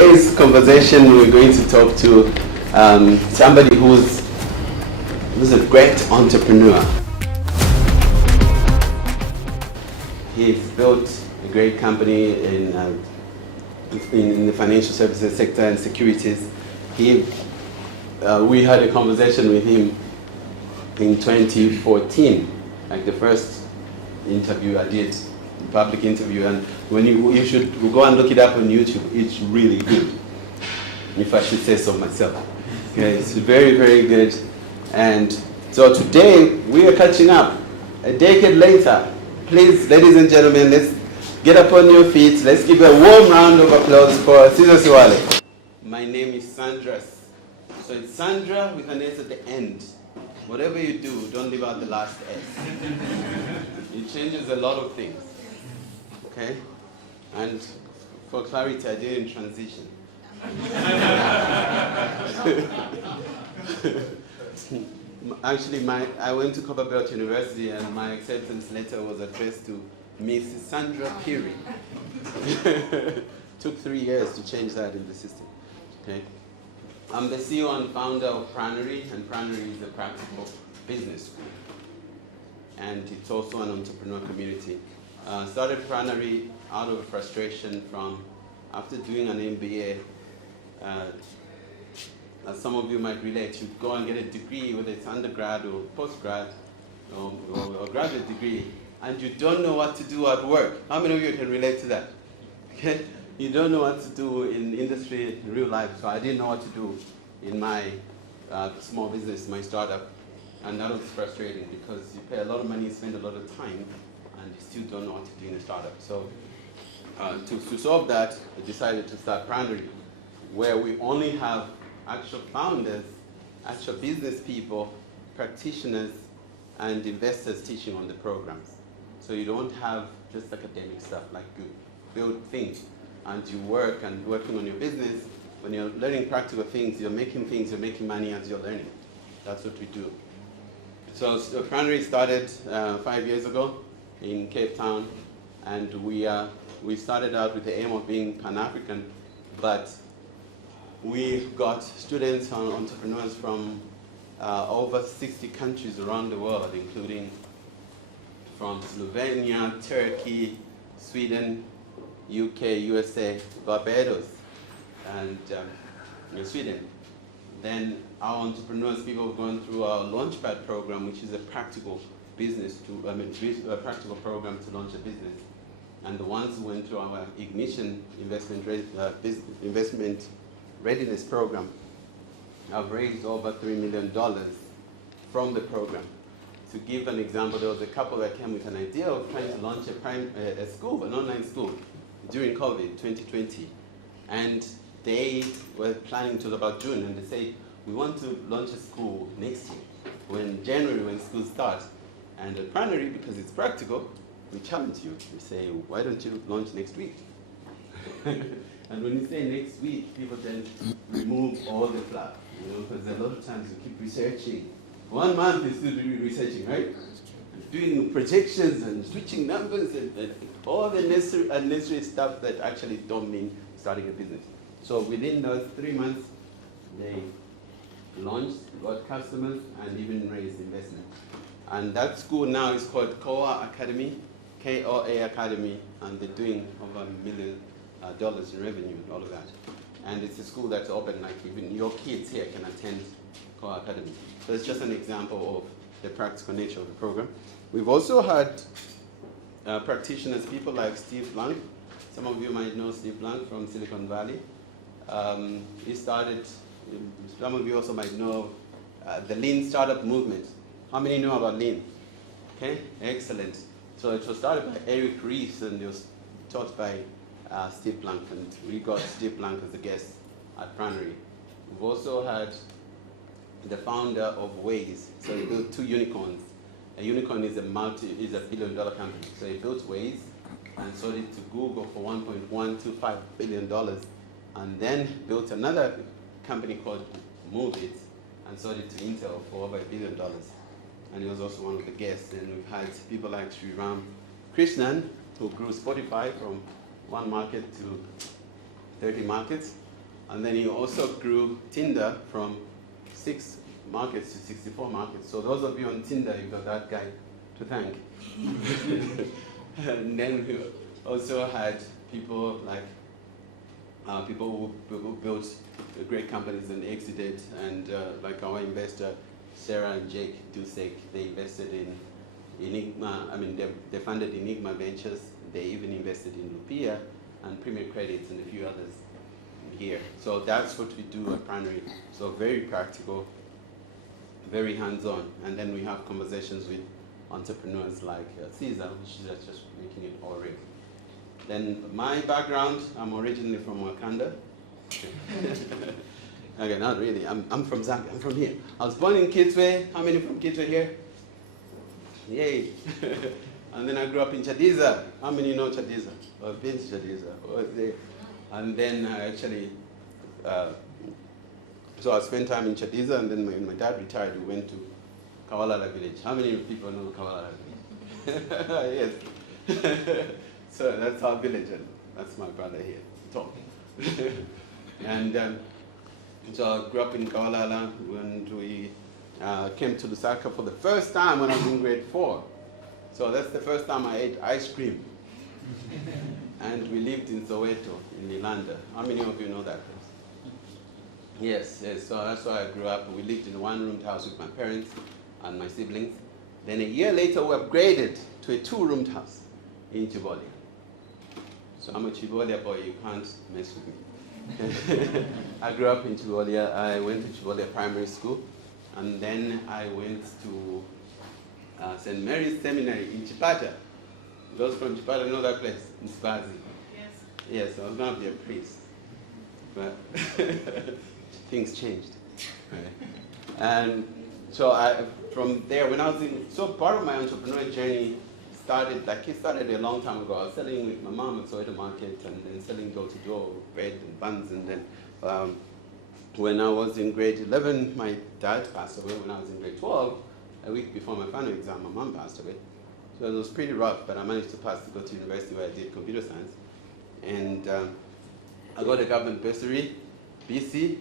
today's conversation, we're going to talk to somebody who's a great entrepreneur. He's built a great company in the financial services sector and securities. We had a conversation with him in 2014, like the first interview I did, public interview, and when you should go and look it up on YouTube. It's really good, if I should say so myself. Okay, it's very, very good. And so today we are catching up a decade later. Please, ladies and gentlemen, let's get up on your feet. Let's give a warm round of applause for Ceaser Siwale. My name is Sandras. So it's Sandra with an S at the end. Whatever you do, don't leave out the last S. It changes a lot of things. Okay? And for clarity, I didn't transition. Actually, I went to Copperbelt University and my acceptance letter was addressed to Mrs. Sandras Phiri. Took 3 years to change that in the system. Okay? I'm the CEO and founder of Pranary, and Pranary is a practical business school. And it's also an entrepreneur community. Started Pranary out of frustration from after doing an MBA. As some of you might relate, you go and get a degree, whether it's undergrad or postgrad or graduate degree, and you don't know what to do at work. How many of you can relate to that? Okay? You don't know what to do in industry, in real life. So I didn't know what to do in my small business, my startup. And that was frustrating because you pay a lot of money, spend a lot of time, and you still don't know what to do in a startup. So to solve that, I decided to start Pranary, where we only have actual founders, actual business people, practitioners, and investors teaching on the programs. So you don't have just academic stuff, like you build things and you work and working on your business. When you're learning practical things, you're making money as you're learning. That's what we do. So Pranary started 5 years ago in Cape Town, and we started out with the aim of being Pan-African, but we got students and entrepreneurs from over 60 countries around the world, including from Slovenia, Turkey, Sweden, UK, USA, Barbados, and Sweden. Then our entrepreneurs, people have gone through our Launchpad program, which is a practical practical program to launch a business. And the ones who went through our Ignition investment readiness program have raised over $3 million from the program. To give an example, there was a couple that came with an idea of trying to launch a school, an online school, during COVID 2020. And they were planning till about June, and they said, we want to launch a school next year, January, when school starts. And at Pranary, because it's practical, we challenge you. We say, why don't you launch next week? And when you say next week, people then remove all the fluff, because a lot of times you keep researching. 1 month is still researching, right? Doing projections and switching numbers and all the unnecessary stuff that actually don't mean starting a business. So within those 3 months, they launched, got customers, and even raised investment. And that school now is called KOA Academy, KOA Academy, and they're doing over $1 million in revenue and all of that. And it's a school that's open, like even your kids here can attend KOA Academy. So it's just an example of the practical nature of the program. We've also had practitioners, people like Steve Blank. Some of you might know Steve Blank from Silicon Valley. He started, some of you also might know the Lean Startup Movement. How many know about Lean? Okay, excellent. So it was started by Eric Ries and it was taught by Steve Blank, and we got Steve Blank as a guest at Pranary. We've also had the founder of Waze. So he built 2 unicorns. A unicorn is a billion-dollar company. So he built Waze and sold it to Google for $1.125 billion, and then built another company called MoveIt and sold it to Intel for over $1 billion. And he was also one of the guests. And we've had people like Sriram Krishnan, who grew Spotify from 1 market to 30 markets. And then he also grew Tinder from 6 markets to 64 markets. So those of you on Tinder, you've got that guy to thank. And then we also had people like people who built great companies and exited, and like our investor, Sarah and Jake Dusek, they invested in Enigma. I mean, they funded Enigma Ventures. They even invested in Lupia and Premier Credits and a few others here. So that's what we do at Pranary. So very practical, very hands-on. And then we have conversations with entrepreneurs like Ceaser, which is just making it all real. Then my background, I'm originally from Wakanda. Okay, not really. I'm from Zambia. I'm from here. I was born in Kitwe. How many from Kitwe here? Yay. And then I grew up in Chadiza. How many know Chadiza? I've been to Chadiza. I was there. And then I actually, so I spent time in Chadiza, and then when my dad retired, we went to Kawalala village. How many people know Kawalala village? Yes. So that's our village, and that's my brother here, Tom. And so I grew up in Kawalala when we came to Lusaka for the first time when I was in grade 4. So that's the first time I ate ice cream. And we lived in Soweto, in Lilanda. How many of you know that place? Yes, yes, so that's where I grew up. We lived in a one-roomed house with my parents and my siblings. Then a year later, we upgraded to a 2-roomed house in Chibolia. So I'm a Chibolia boy, you can't mess with me. I grew up in Chibolia. I went to Chibolia Primary School, and then I went to St. Mary's Seminary in Chipata. Those from Chipata know that place, in Spazi. Yes. Yes, I was going to be a priest, but things changed. Right. And so from there, when I was so part of my entrepreneurial journey started a long time ago. I was selling with my mom at Soweto Market, and then selling door-to-door bread and buns, and then when I was in grade 11, my dad passed away. When I was in grade 12, a week before my final exam, my mom passed away. So it was pretty rough, but I managed to pass to go to university where I did computer science. And I got a government bursary, BC.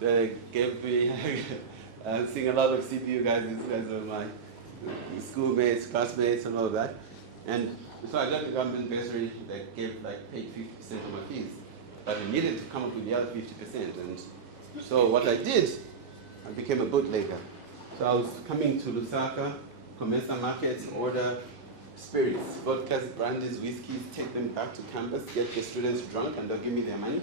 They gave me, I'm seeing a lot of CPU guys. These guys are my schoolmates, classmates, and all of that. And so I got the government bursary that paid 50% of my fees. But I needed to come up with the other 50%. And so what I did, I became a bootlegger. So I was coming to Lusaka, Comesa markets, order spirits, vodkas, brandies, whiskeys, take them back to campus, get the students drunk, and they'll give me their money.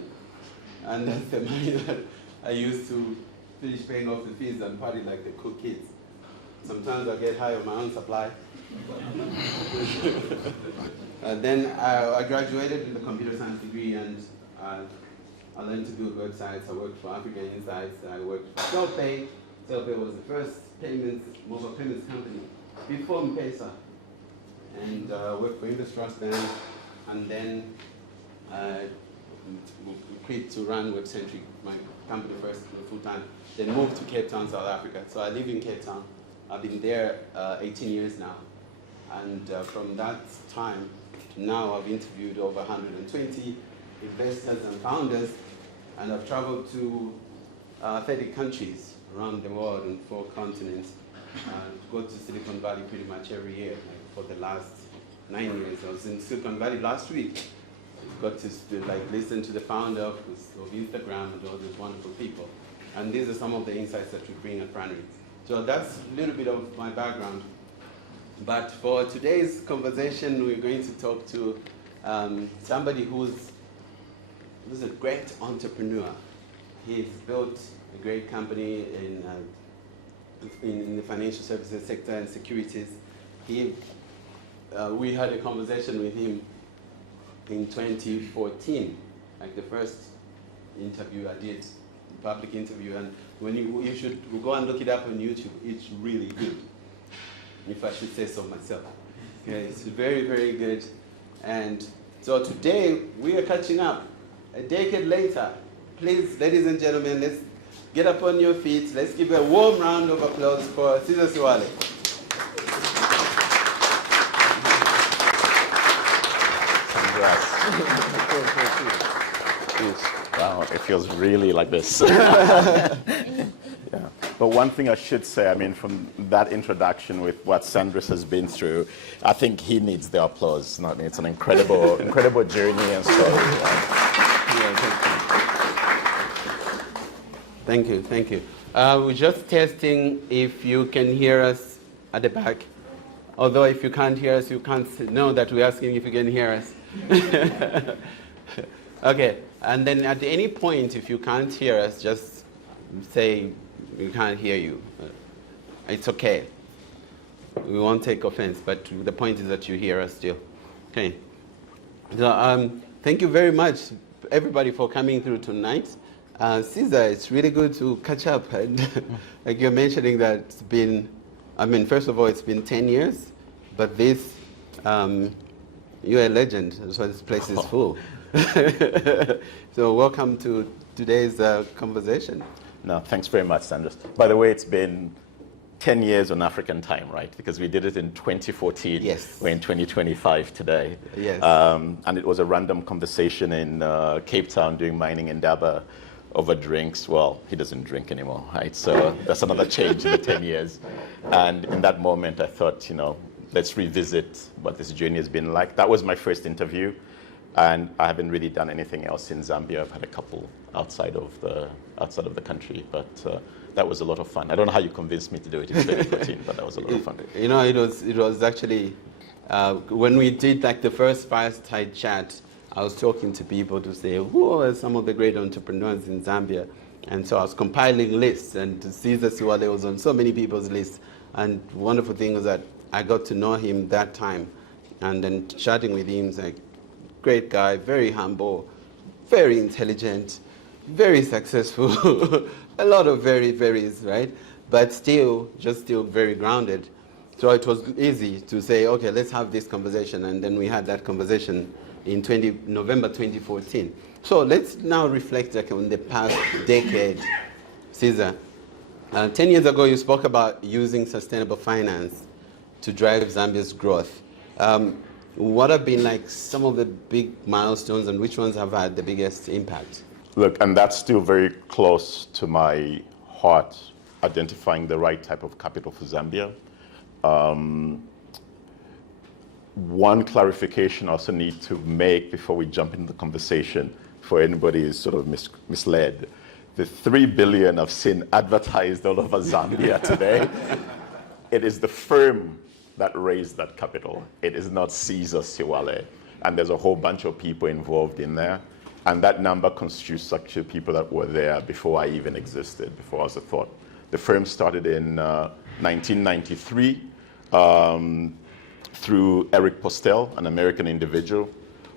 And that's the money that I used to finish paying off the fees and party like the cool kids. Sometimes I get high on my own supply. And then I graduated with a computer science degree, and I learned to build websites. I worked for African Insights. I worked for Selpay. Selpay was the first mobile payments company before M-Pesa. And worked for Trust Bank, and then quit to run WebCentric, my company first, full-time. Then moved to Cape Town, South Africa. So I live in Cape Town. I've been there 18 years now. And from that time to now, I've interviewed over 120 investors and founders, and I've traveled to 30 countries around the world and 4 continents. Go to Silicon Valley pretty much every year. For the last 9 years. I was in Silicon Valley last week. Got to listen to the founder of Instagram and all these wonderful people. And these are some of the insights that we bring at Pranary. So that's a little bit of my background. But for today's conversation, we're going to talk to somebody who's a great entrepreneur. He's built a great company in the financial services sector and securities. We had a conversation with him in 2014, like the first interview I did, public interview, and when you should go and look it up on YouTube. It's really good, if I should say so myself. Okay, it's very, very good. And so today we are catching up a decade later. Please, ladies and gentlemen, let's get up on your feet. Let's give a warm round of applause for Ceaser Siwale. Wow, it feels really like this. Yeah. But one thing I should say, I mean, from that introduction with what Sandras has been through, I think he needs the applause. Not me. It's an incredible, incredible journey and story. Thank you, thank you. We're just testing if you can hear us at the back. Although if you can't hear us, you can't know that we're asking if you can hear us. Okay, and then at any point, if you can't hear us, just say we can't hear you. It's okay. We won't take offense, but the point is that you hear us still. Okay. So thank you very much, everybody, for coming through tonight. Ceaser, it's really good to catch up. And like you're mentioning that it's been, I mean, first of all, it's been 10 years, but this, you're a legend, so this place is full. So welcome to today's conversation. No, thanks very much, Sandras. By the way, it's been 10 years on African time, right? Because we did it in 2014. Yes. We're in 2025 today. Yes. And it was a random conversation in Cape Town doing mining in Daba over drinks. Well, he doesn't drink anymore, right? So that's another change in the 10 years. And in that moment, I thought, you know, let's revisit what this journey has been like. That was my first interview. And I haven't really done anything else in Zambia. I've had a couple outside of the country, but that was a lot of fun. I don't know how you convinced me to do it in 2014, but that was a lot of fun. You know, it was actually when we did like the first fireside chat, I was talking to people to say who are some of the great entrepreneurs in Zambia, and so I was compiling lists, and Ceaser Siwale was on so many people's lists. And wonderful thing was that I got to know him that time, and then chatting with him, like, great guy, very humble, very intelligent, very successful, a lot of veries, right? But still very grounded. So it was easy to say, okay, let's have this conversation. And then we had that conversation in November 2014. So let's now reflect on the past decade. Ceaser, 10 years ago, you spoke about using sustainable finance to drive Zambia's growth. What have been like some of the big milestones, and which ones have had the biggest impact? Look, and that's still very close to my heart, identifying the right type of capital for Zambia. One clarification I also need to make before we jump into the conversation, for anybody who's sort of misled. The 3 billion I've seen advertised all over Zambia today, it is the firm that raised that capital. It is not Ceaser Siwale. And there's a whole bunch of people involved in there. And that number constitutes actually people that were there before I even existed, before I was a thought. The firm started in 1993 through Eric Postel, an American individual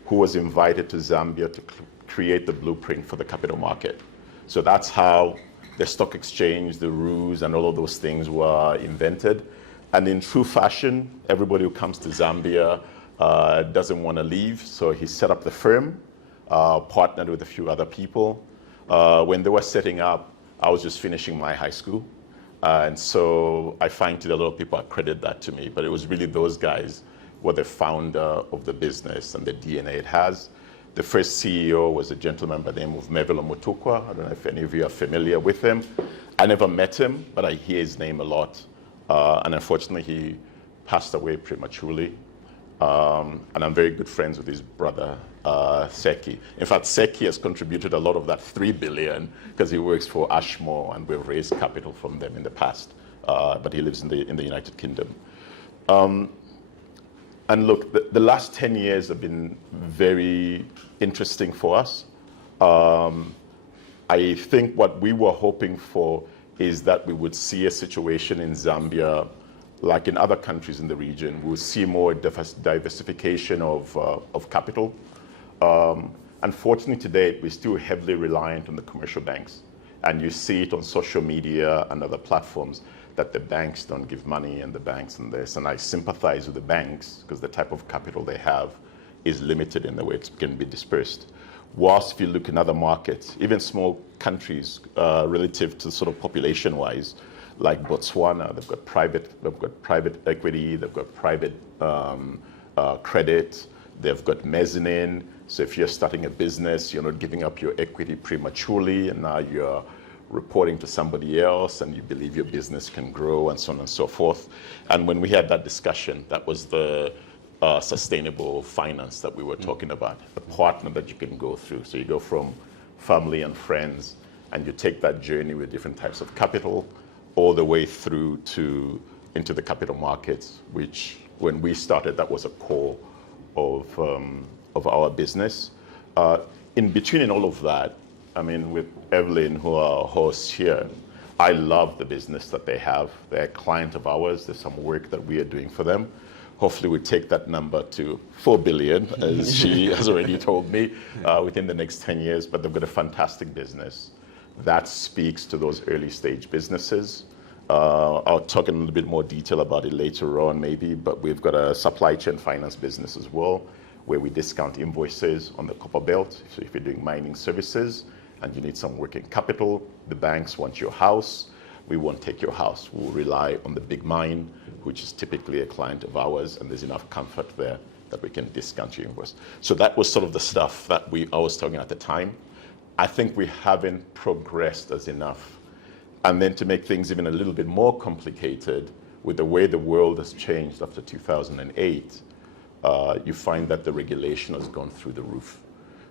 who was invited to Zambia to create the blueprint for the capital market. So that's how the stock exchange, the rules, and all of those things were invented. And in true fashion, everybody who comes to Zambia doesn't want to leave, so he set up the firm, partnered with a few other people. When they were setting up, I was just finishing my high school. And so I find that a lot of people accredit that to me, but it was really those guys were the founder of the business and the DNA it has. The first CEO was a gentleman by the name of Mevelo Mutukwa. I don't know if any of you are familiar with him. I never met him, but I hear his name a lot. And unfortunately, he passed away prematurely. And I'm very good friends with his brother, Seki. In fact, Seki has contributed a lot of that 3 billion because he works for Ashmore, and we've raised capital from them in the past. But he lives in the United Kingdom. And look, the last 10 years have been very interesting for us. I think what we were hoping for is that we would see a situation in Zambia, like in other countries in the region. We'll see more diversification of capital. Unfortunately, today, we're still heavily reliant on the commercial banks. And you see it on social media and other platforms that the banks don't give money, and the banks and this. And I sympathize with the banks because the type of capital they have is limited in the way it can be dispersed. Whilst if you look in other markets, even small countries relative to sort of population-wise, like Botswana, they've got private equity, they've got private credit, They've got mezzanine. So if you're starting a business, you're not giving up your equity prematurely, and now you're reporting to somebody else, and you believe your business can grow, and so on and so forth. And when we had that discussion, that was the sustainable finance that we were talking about, the partner that you can go through. So you go from family and friends, and you take that journey with different types of capital all the way through to into the capital markets, which when we started, that was a core of our business. In between in all of that, I mean, with Evelyn, who are our hosts here, I love the business that they have. They're a client of ours. There's some work that we are doing for them. Hopefully we take that number to 4 billion, as she has already told me, within the next 10 years. But they've got a fantastic business that speaks to those early stage businesses. I'll talk in a little bit more detail about it later on maybe, but we've got a supply chain finance business as well, where we discount invoices on the copper belt. So if you're doing mining services and you need some working capital, the banks want your house. We won't take your house. We'll rely on the big mine, which is typically a client of ours, and there's enough comfort there that we can discount your invoice. So that was sort of the stuff that I was talking at the time. I think we haven't progressed as enough. And then to make things even a little bit more complicated, with the way the world has changed after 2008, you find that the regulation has gone through the roof.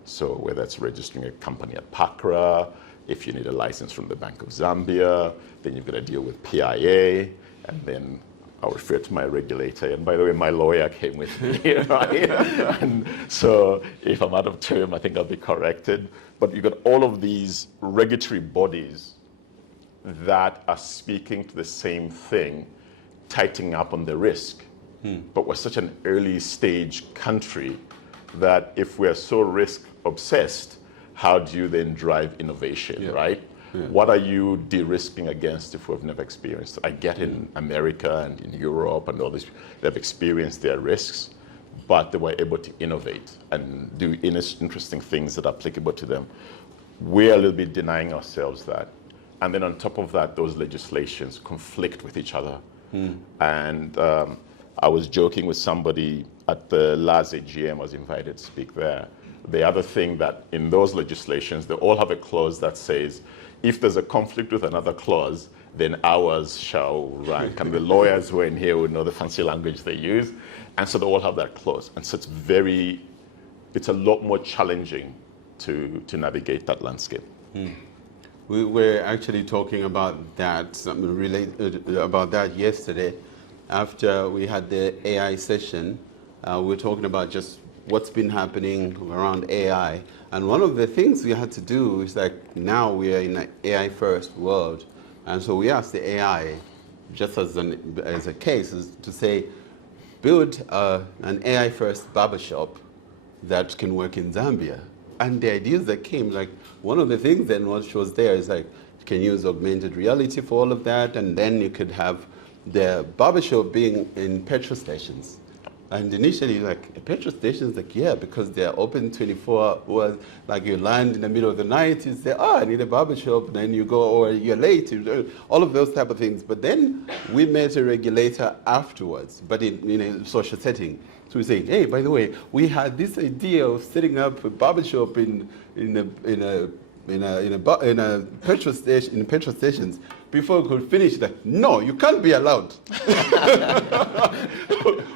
So whether it's registering a company at PACRA, if you need a license from the Bank of Zambia, then you've got to deal with PIA, and then I'll refer to my regulator. And by the way, my lawyer came with me, right? And so if I'm out of term, I think I'll be corrected. But you've got all of these regulatory bodies that are speaking to the same thing, tightening up on the risk. But we're such an early stage country that if we're so risk obsessed, how do you then drive innovation, right? What are you de-risking against if we've never experienced? I get in America and in Europe and all this, they've experienced their risks, but they were able to innovate and do interesting things that are applicable to them. We're a little bit denying ourselves that. And then on top of that, those legislations conflict with each other. And I was joking with somebody at the last AGM, I was invited to speak there. The other thing that in those legislations, they all have a clause that says, if there's a conflict with another clause, then ours shall rank. And the lawyers who are in here would know the fancy language they use. And so they all have that clause. And so it's a lot more challenging to navigate that landscape. We were actually talking about that, about that yesterday. After we had the AI session, we were talking about just what's been happening around AI. And one of the things we had to do is like, now we are in an AI first world. And so we asked the AI, just as a case, is to say, build an AI first barbershop that can work in Zambia. And the ideas that came, like one of the things then which was there is like, you can use augmented reality for all of that, and then you could have the barbershop being in petrol stations. And initially, like, a petrol station is like, yeah, because they're open 24 hours. Like, you land in the middle of the night, you say, oh, I need a barbershop, and then you go, or you're late, all of those type of things. But then we met a regulator afterwards, but in a social setting. So we say, hey, by the way, we had this idea of setting up a barbershop in a petrol station, in petrol stations. Before we could finish that, no, you can't be allowed.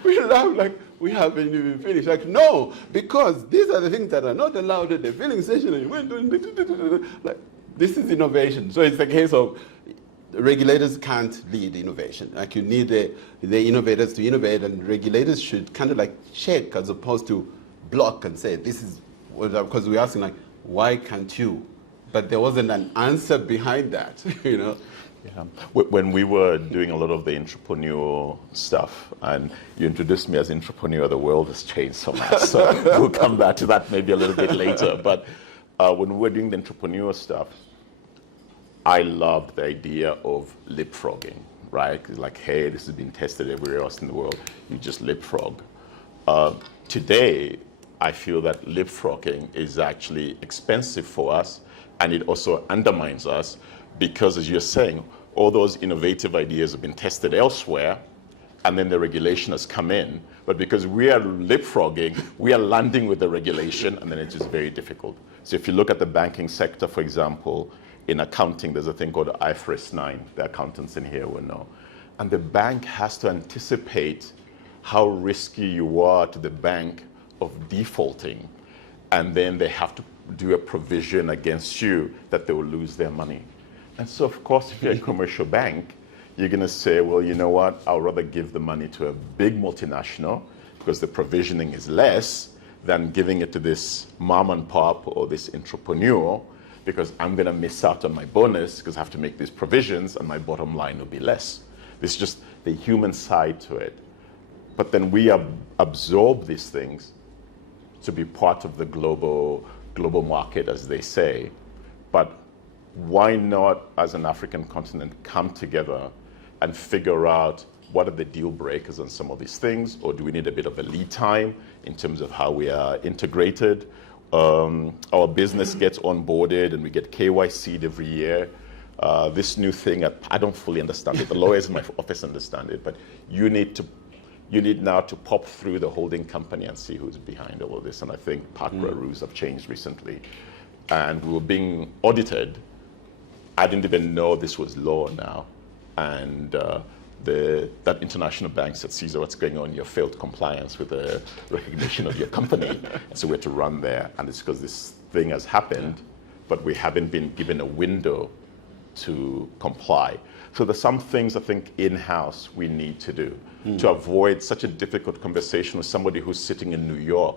We laugh like we haven't even finished. Like, no, because these are the things that are not allowed at the filling station. And you went like, this is innovation. So it's a case of regulators can't lead innovation. Like, you need the innovators to innovate, and regulators should kind of like check as opposed to block and say, this is, because we're asking like, why can't you? But there wasn't an answer behind that, you know? Yeah. When we were doing a lot of the entrepreneurial stuff, and you introduced me as entrepreneur, the world has changed so much. So we'll come back to that maybe a little bit later. But when we were doing the entrepreneurial stuff, I loved the idea of leapfrogging, right? It's like, hey, this has been tested everywhere else in the world. You just leapfrog. Today, I feel that leapfrogging is actually expensive for us, and it also undermines us because, as you're saying, all those innovative ideas have been tested elsewhere, and then the regulation has come in. But because we are leapfrogging, we are landing with the regulation, and then it's just very difficult. So if you look at the banking sector, for example, in accounting, there's a thing called IFRS 9. The accountants in here will know. And the bank has to anticipate how risky you are to the bank of defaulting. And then they have to do a provision against you that they will lose their money. And so, of course, if you're a commercial bank, you're going to say, well, you know what? I'll rather give the money to a big multinational because the provisioning is less than giving it to this mom and pop or this entrepreneur, because I'm going to miss out on my bonus because I have to make these provisions and my bottom line will be less. This is just the human side to it. But then we absorb these things to be part of the global market, as they say. But why not, as an African continent, come together and figure out what are the deal breakers on some of these things, or do we need a bit of a lead time in terms of how we are integrated? Our business gets onboarded and we get KYC'd every year. This new thing, I don't fully understand it. The lawyers in my office understand it, but you need now to pop through the holding company and see who's behind all of this. And I think PATRA rules have changed recently. And we were being audited. I didn't even know this was law now. And that international bank said, Ceaser, what's going on? You failed compliance with the recognition of your company. So we had to run there. And it's because this thing has happened, but we haven't been given a window to comply. So there's some things I think in-house we need to do to avoid such a difficult conversation with somebody who's sitting in New York.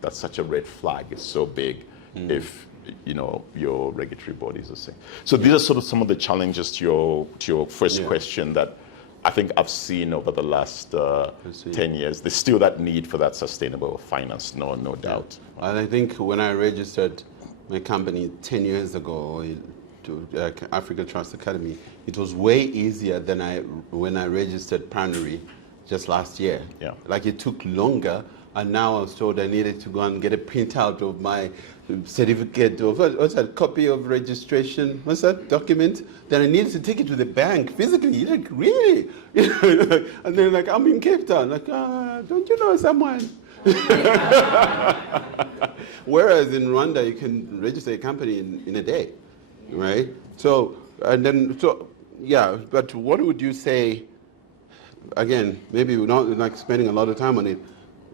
That's such a red flag. It's so big if your regulatory bodies are saying. So these are sort of some of the challenges to your first question that I think I've seen over the last 10 years. There's still that need for that sustainable finance, no doubt. And I think when I registered my company 10 years ago to Africa Trust Academy, it was way easier than when I registered Pranary just last year. Yeah. Like it took longer, and now I was told I needed to go and get a printout of my certificate of what's that, copy of registration, what's that document? Then I needed to take it to the bank physically. You're like, really? And they're like, I'm in Cape Town. Like, don't you know someone? Whereas in Rwanda, you can register a company in a day, right? So but what would you say, again, maybe we're not like spending a lot of time on it,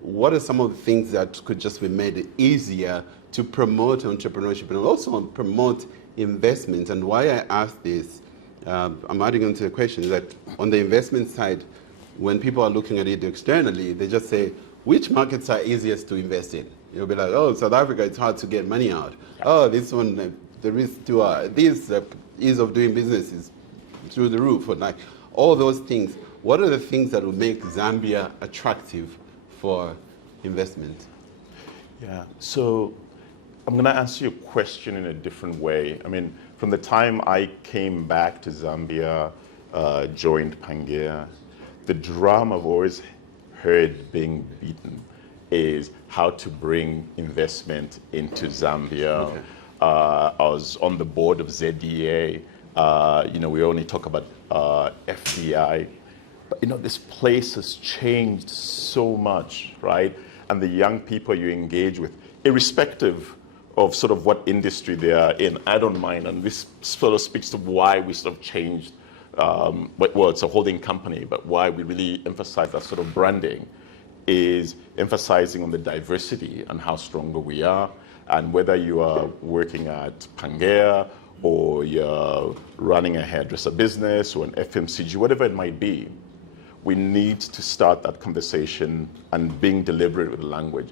what are some of the things that could just be made easier to promote entrepreneurship and also promote investment? And why I ask this, I'm adding on to the question, that on the investment side, when people are looking at it externally, they just say, which markets are easiest to invest in? You'll be like, oh, South Africa, it's hard to get money out. Oh, this one, the risk to this ease of doing business is through the roof. Or like all those things. What are the things that will make Zambia attractive for investment? Yeah, so I'm going to answer your question in a different way. I mean, from the time I came back to Zambia, joined Pangaea, the drum I've always heard being beaten is how to bring investment into Zambia. Okay. I was on the board of ZDA. We only talk about FDI. But, this place has changed so much, right? And the young people you engage with, irrespective of sort of what industry they are in, I don't mind. And this sort of speaks to why we sort of changed, it's a holding company, but why we really emphasize that sort of branding is emphasizing on the diversity and how stronger we are. And whether you are working at Pangaea or you're running a hairdresser business or an FMCG, whatever it might be, we need to start that conversation and being deliberate with the language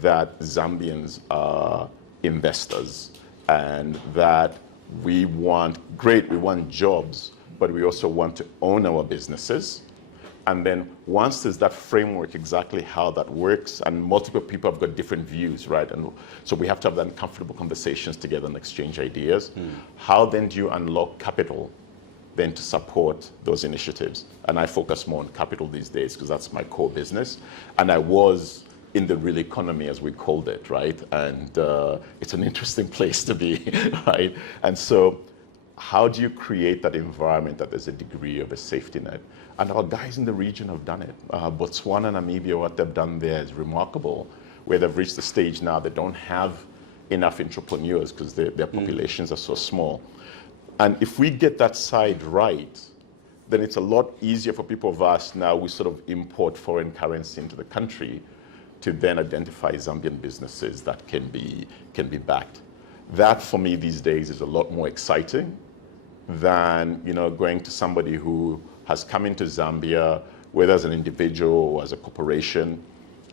that Zambians are investors and that we want jobs, but we also want to own our businesses. And then once there's that framework, exactly how that works, and multiple people have got different views, right? And so we have to have that comfortable conversations together and exchange ideas. How then do you unlock capital then to support those initiatives? And I focus more on capital these days because that's my core business. And I was in the real economy, as we called it, right? And it's an interesting place to be, right? And so how do you create that environment that there's a degree of a safety net? And our guys in the region have done it. Botswana, Namibia, what they've done there is remarkable, where they've reached the stage now they don't have enough entrepreneurs because their populations are so small. And if we get that side right, then it's a lot easier for people of us now. We sort of import foreign currency into the country to then identify Zambian businesses that can be backed. That for me these days is a lot more exciting than going to somebody who has come into Zambia, whether as an individual or as a corporation,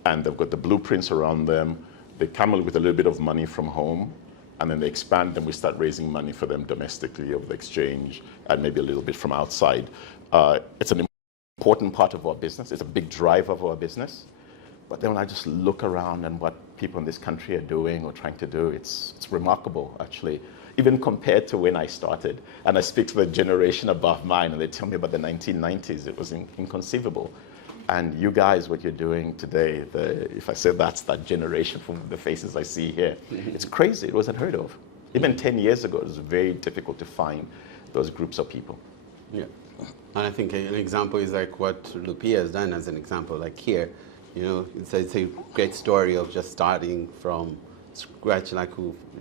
and they've got the blueprints around them. They come with a little bit of money from home, and then they expand and we start raising money for them domestically over the exchange and maybe a little bit from outside. It's an important part of our business. It's a big driver of our business. But then when I just look around and what people in this country are doing or trying to do, it's remarkable, actually, even compared to when I started. And I speak to the generation above mine, and they tell me about the 1990s. It was inconceivable. And you guys, what you're doing today, if I say that's that generation from the faces I see here, it's crazy. It was unheard of. Even 10 years ago, it was very difficult to find those groups of people. Yeah. And I think an example is like what Lupia has done as an example, like here. It's a great story of just starting from scratch, like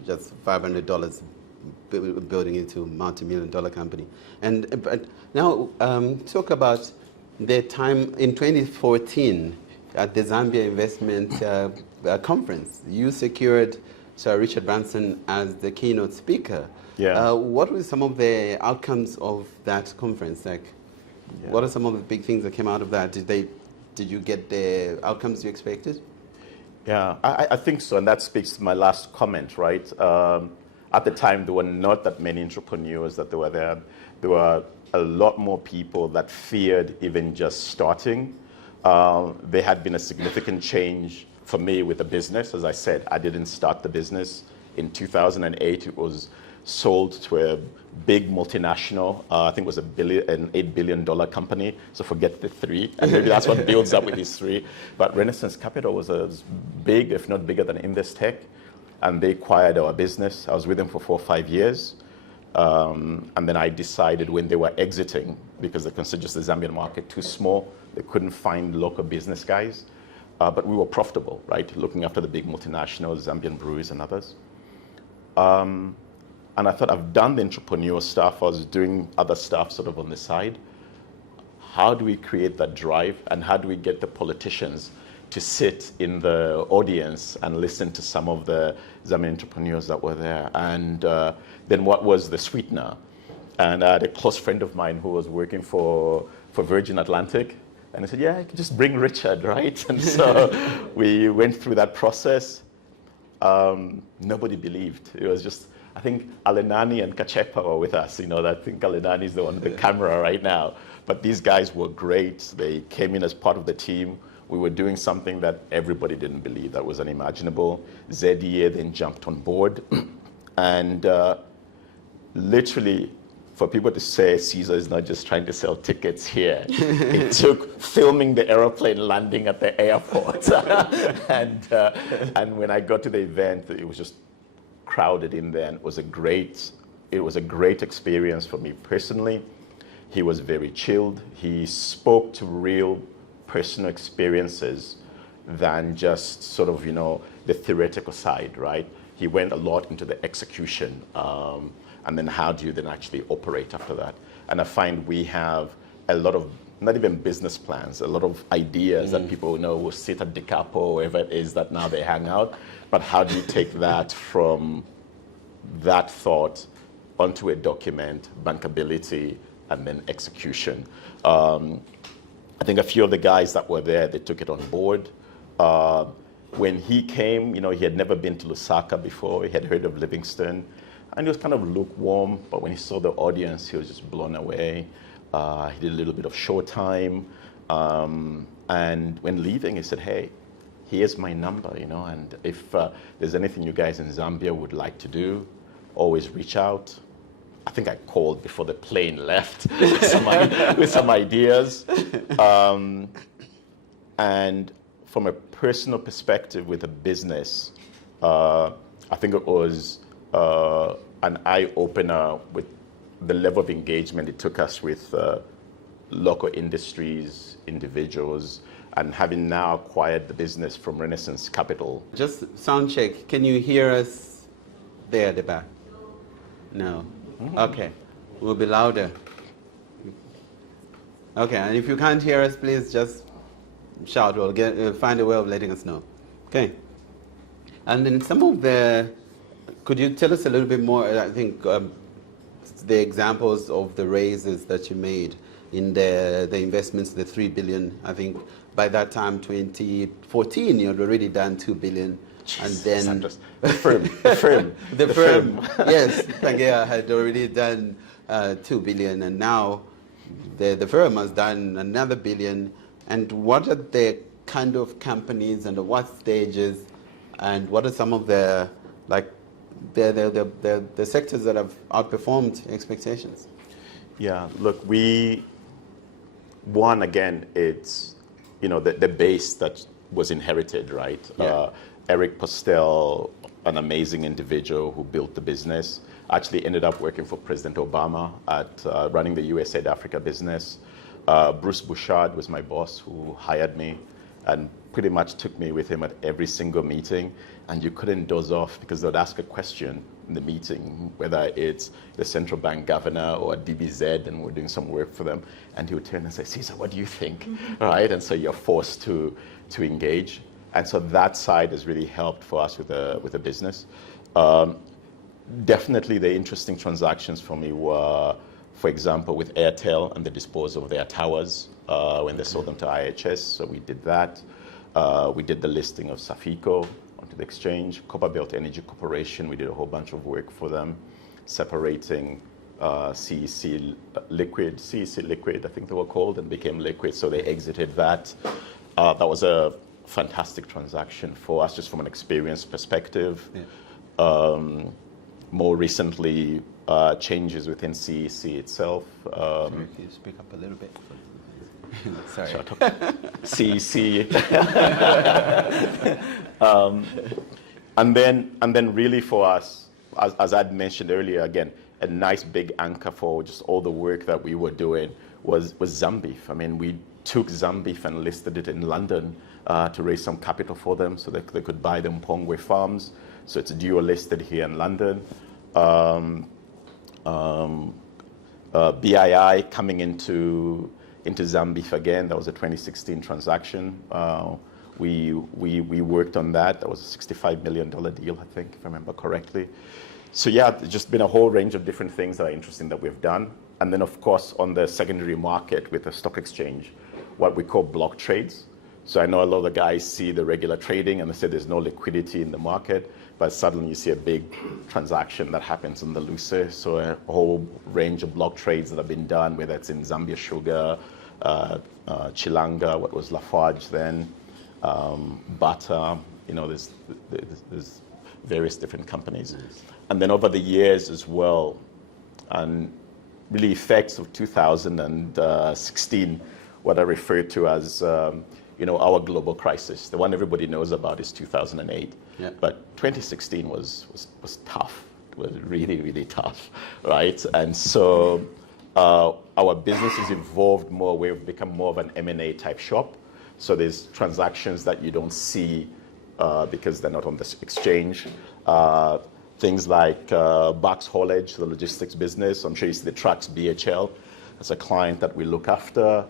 just $500 building into a multi-million-dollar company. But now talk about the time in 2014 at the Zambia Investment Conference. You secured Sir Richard Branson as the keynote speaker. Yeah. What were some of the outcomes of that conference? What are some of the big things that came out of that? Did you get the outcomes you expected? Yeah, I think so, and that speaks to my last comment, right? At the time, there were not that many entrepreneurs that were there. There were a lot more people that feared even just starting. There had been a significant change for me with the business. As I said, I didn't start the business. In 2008, it was sold to a big multinational. I think it was an $8 billion company. So forget the three. And maybe that's what builds up with these three. But Renaissance Capital was as big, if not bigger than Investec. And they acquired our business. I was with them for 4 or 5 years. And then I decided when they were exiting, because they considered just the Zambian market too small, they couldn't find local business guys. But we were profitable, right? Looking after the big multinationals, Zambian breweries and others. And I thought, I've done the entrepreneur stuff. I was doing other stuff sort of on the side. How do we create that drive? And how do we get the politicians to sit in the audience and listen to some of the Zambian entrepreneurs that were there? And then what was the sweetener? And I had a close friend of mine who was working for Virgin Atlantic. And I said, yeah, you can just bring Richard, right? And so we went through that process. Nobody believed. It was just, I think Alenani and Kachepa were with us. I think Alenani is the one with the camera right now. But these guys were great. They came in as part of the team. We were doing something that everybody didn't believe that was unimaginable. ZDA then jumped on board. And literally, for people to say Ceaser is not just trying to sell tickets here, it took filming the aeroplane landing at the airport. And when I got to the event, it was just crowded in there, and it was a great experience for me personally. He was very chilled. He spoke to real personal experiences than just sort of the theoretical side, right? He went a lot into the execution, and then how do you then actually operate after that? And I find we have a lot of not even business plans, a lot of ideas that people will sit at Decapo or wherever it is that now they hang out. But how do you take that from that thought onto a document, bankability, and then execution? I think a few of the guys that were there, they took it on board. When he came, he had never been to Lusaka before. He had heard of Livingston. And he was kind of lukewarm, but when he saw the audience, he was just blown away. He did a little bit of showtime. And when leaving, he said, hey, here's my number, and if there's anything you guys in Zambia would like to do, always reach out. I think I called before the plane left with some ideas. And from a personal perspective with a business, I think it was an eye-opener with the level of engagement it took us with local industries, individuals, and having now acquired the business from Renaissance Capital. Just sound check. Can you hear us there at the back? No. Okay. We'll be louder. Okay, and if you can't hear us, please just shout. We'll find a way of letting us know. Okay. And then could you tell us a little bit more, I think, the examples of the raises that you made in the investments, the 3 billion, I think by that time, 2014, you had already done 2 billion. And then Sandras. the firm, yes, Pangaea had already done 2 billion, and now the firm has done another billion. And what are the kind of companies and at what stages, and what are some of the sectors that have outperformed expectations? Yeah, look, again, it's, the base that was inherited, right? Yeah. Eric Postel, an amazing individual who built the business, actually ended up working for President Obama at running the USAID Africa business. Bruce Bouchard was my boss who hired me and pretty much took me with him at every single meeting. And you couldn't doze off because they'd ask a question in the meeting, whether it's the central bank governor or DBZ, and we're doing some work for them. And he would turn and say, Ceaser, what do you think? Right? And so you're forced to engage. And so that side has really helped for us with the business. Definitely the interesting transactions for me were, for example, with Airtel and the disposal of their towers when they sold them to IHS. So we did that. We did the listing of Safico onto the exchange. Copperbelt Energy Corporation, we did a whole bunch of work for them, separating CEC Liquid, I think they were called, and became Liquid. So they exited that. That was a fantastic transaction for us, just from an experience perspective. Yeah. More recently, changes within CEC itself. Sorry, if you speak up a little bit. Sorry. Shut up. CEC. And then really for us, as I'd mentioned earlier, again, a nice big anchor for just all the work that we were doing was Zambeef. I mean, we took Zambeef and listed it in London to raise some capital for them so that they could buy the Mpongwe farms. So it's dual listed here in London. BII coming into Zambeef again. That was a 2016 transaction. We worked on that. That was a $65 million deal, I think, if I remember correctly. So yeah, there's just been a whole range of different things that are interesting that we've done. And then, of course, on the secondary market with the stock exchange, what we call block trades. So I know a lot of the guys see the regular trading and they say there's no liquidity in the market, but suddenly you see a big transaction that happens on the Luce. So a whole range of block trades that have been done, whether it's in Zambia Sugar, Chilanga, what was Lafarge then, Bata, there's various different companies. Nice. And then over the years as well, and really effects of 2016, what I refer to as our global crisis. The one everybody knows about is 2008. Yeah. But 2016 was tough. It was really, really tough, right? And so our business has evolved more. We've become more of an M&A type shop. So there's transactions that you don't see because they're not on the exchange. Things like Bucks Haulage, the logistics business. I'm sure you see the trucks, BHL. That's a client that we look after.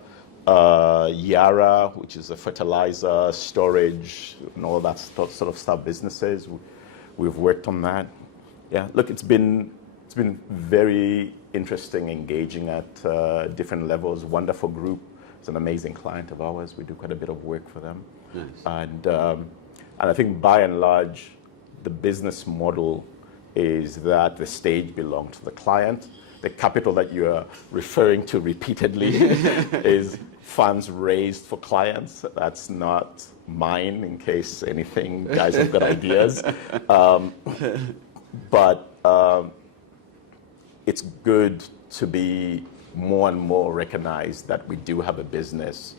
Yara, which is a fertilizer, storage, and all that sort of stuff businesses. We've worked on that. Yeah, look, it's been very interesting engaging at different levels. Wonderful group. It's an amazing client of ours. We do quite a bit of work for them. Nice. And I think by and large, the business model is that the stage belongs to the client. The capital that you are referring to repeatedly is funds raised for clients. That's not mine, in case anything, guys have got ideas. But it's good to be more and more recognized that we do have a business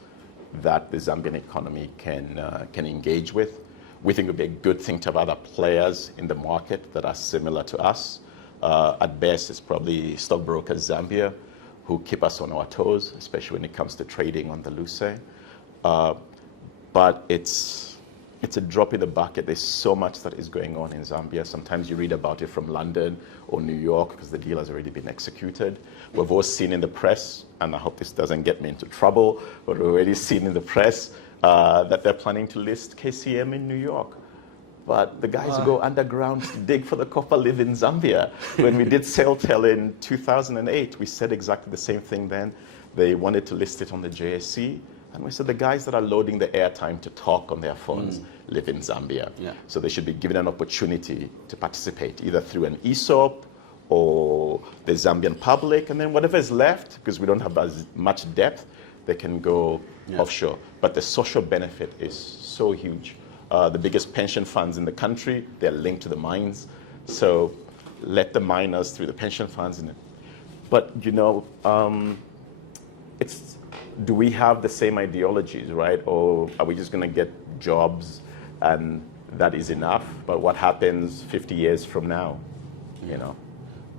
that the Zambian economy can engage with. We think it would be a good thing to have other players in the market that are similar to us. At best, it's probably stockbrokers Zambia who keep us on our toes, especially when it comes to trading on the loose. But it's a drop in the bucket. There's so much that is going on in Zambia. Sometimes you read about it from London or New York because the deal has already been executed. We've all seen in the press, and I hope this doesn't get me into trouble, but we've already seen in the press that they're planning to list KCM in New York. But the guys who go underground to dig for the copper live in Zambia. When we did SailTel in 2008, we said exactly the same thing then. They wanted to list it on the JSE. And we said the guys that are loading the airtime to talk on their phones live in Zambia. Yeah. So they should be given an opportunity to participate, either through an ESOP or the Zambian public. And then whatever is left, because we don't have as much depth, they can go offshore. But the social benefit is so huge. The biggest pension funds in the country, they're linked to the mines. So let the miners through the pension funds in it. But, you know, do we have the same ideologies, right? Or are we just going to get jobs and that is enough? But what happens 50 years from now, you know?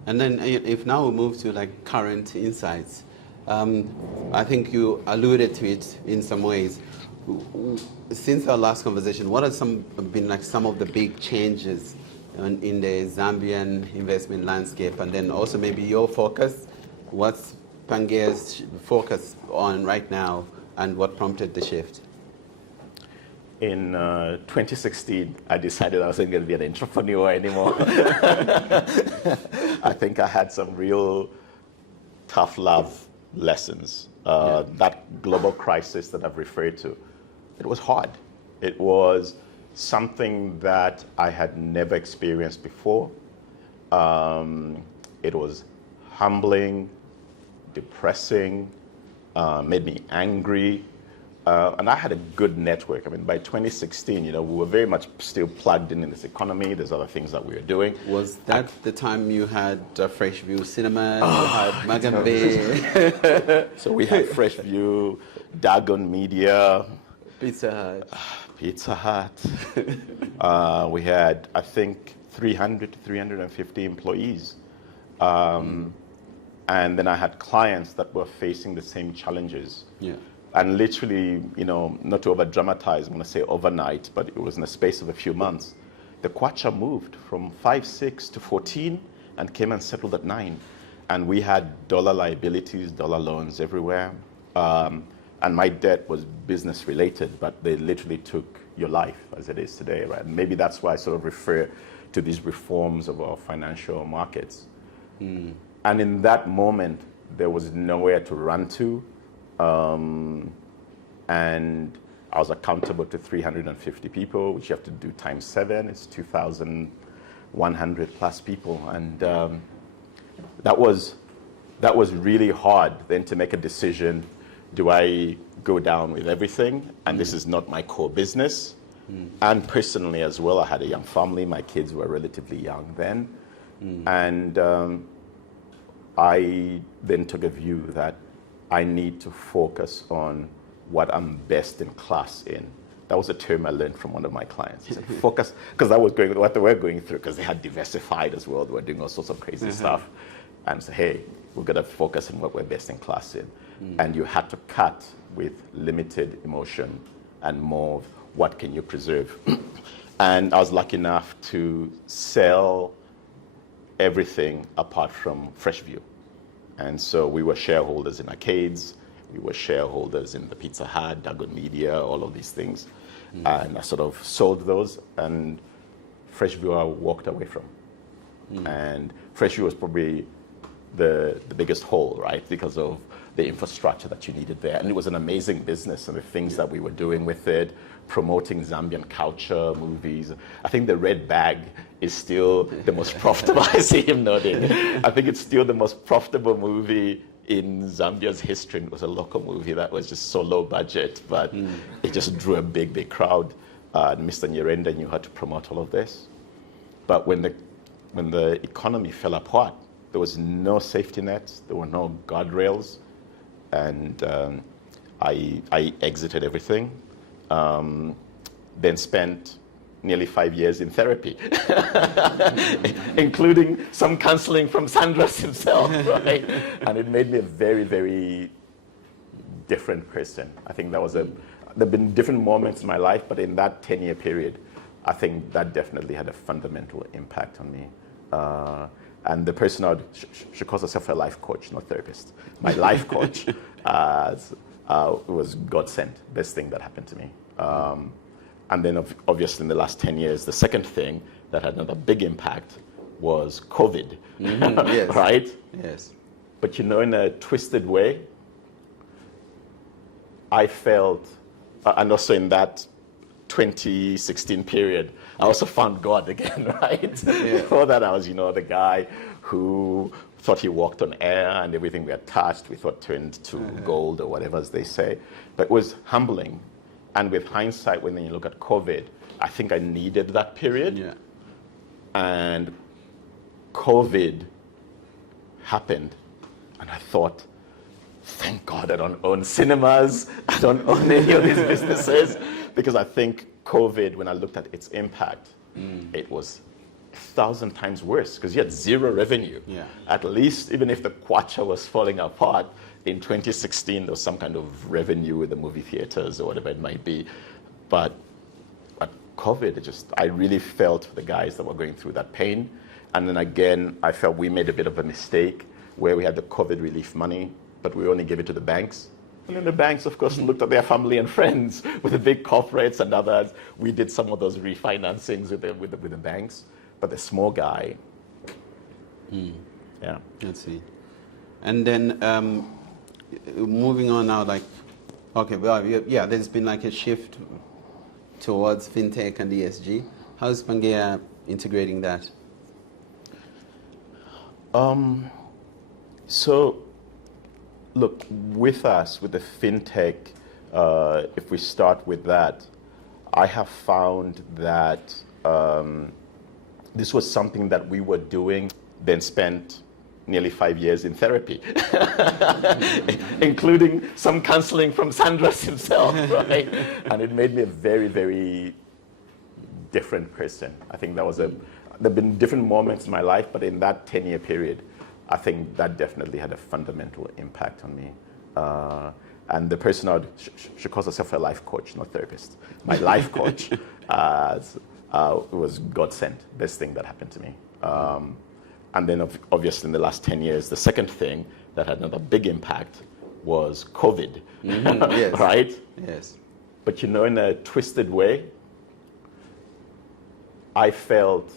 And then if now we move to like current insights, I think you alluded to it in some ways. Since our last conversation, what are been like some of the big changes in the Zambian investment landscape? And then also maybe your focus, what's Pangaea's focus on right now and what prompted the shift? In 2016, I decided I wasn't going to be an entrepreneur anymore. I think I had some real tough love lessons. That global crisis that I've referred to, it was hard. It was something that I had never experienced before. It was humbling, depressing, made me angry. And I had a good network. I mean, by 2016, you know, we were very much still plugged in this economy. There's other things that we were doing. Was that the time you had Fresh View Cinema, you had Magambe? So we had Fresh View, Dagon Media, Pizza Hut. We had, I think, 300 to 350 employees. And then I had clients that were facing the same challenges. Yeah. And literally, you know, not to over dramatize, I'm going to say overnight, but it was in the space of a few months. The kwacha moved from 5.6 to 14 and came and settled at 9. And we had dollar liabilities, dollar loans everywhere. And my debt was business related, but they literally took your life as it is today, right? And maybe that's why I sort of refer to these reforms of our financial markets. And in that moment, there was nowhere to run to. And I was accountable to 350 people, which you have to do times 7. It's 2,100 plus people. And that was really hard then to make a decision. Do I go down with everything? And this is not my core business. And personally as well, I had a young family. My kids were relatively young then. And I then took a view that I need to focus on what I'm best in class in. That was a term I learned from one of my clients. He said, focus, because that was what they were going through, because they had diversified as well. They were doing all sorts of crazy stuff. And said, hey, we're going to focus on what we're best in class in. And you had to cut with limited emotion and more of what can you preserve. And I was lucky enough to sell everything apart from Freshview. And so we were shareholders in Arcades, we were shareholders in the Pizza Hut, Dagon Media, all of these things. And I sort of sold those, and Freshview I walked away from. And Freshview was probably the biggest hole, right? Because of the infrastructure that you needed there. And it was an amazing business, and the things that we were doing with it, promoting Zambian culture, movies. I think the Red Bag is still the most profitable. I see him nodding. I think it's still the most profitable movie in Zambia's history. It was a local movie that was just so low budget, but it just drew a big, big crowd. And Mr. Nyirenda knew how to promote all of this. But when the economy fell apart, there was no safety nets, there were no guardrails, and I exited everything. Then spent nearly 5 years in therapy, including some counseling from Sandras himself, right? And it made me a very, very different person. I think that was there have been different moments in my life, but in that 10-year period, I think that definitely had a fundamental impact on me. And the person she calls herself a life coach, not therapist. My life coach was God sent, best thing that happened to me. And then obviously in the last 10 years, the second thing that had another big impact was COVID, Yes. right? Yes. But in a twisted way, I felt, and also in that 2016 period, I also found God again, right? Yeah. Before that, I was, the guy who thought he walked on air and everything we had touched, we thought turned to gold or whatever, as they say. But it was humbling. And with hindsight, when you look at COVID, I think I needed that period. Yeah. And COVID happened, and I thought, thank God I don't own cinemas, I don't own any of these businesses, because I think COVID, when I looked at its impact, it was 1,000 times worse, because you had zero revenue. Yeah. At least, even if the kwacha was falling apart, in 2016 there was some kind of revenue with the movie theaters or whatever it might be. But COVID, I really felt for the guys that were going through that pain. And then again, I felt we made a bit of a mistake where we had the COVID relief money, but we only gave it to the banks. And then the banks, of course, looked at their family and friends with the big corporates and others. We did some of those refinancings with the banks. But the small guy, yeah. Let's see. And then moving on now, there's been a shift towards fintech and ESG. How's Pangaea integrating that? So, look, with us, with the fintech, if we start with that, I have found that this was something that we were doing, then spent nearly 5 years in therapy, including some counseling from Sandras himself, right? And it made me a very, very different person. I think that was there have been different moments in my life, but in that 10-year period, I think that definitely had a fundamental impact on me. And the person she calls herself a life coach, not therapist. My life coach was God sent, best thing that happened to me. And then obviously in the last 10 years, the second thing that had another big impact was COVID, Yes. right? Yes. But in a twisted way, I felt,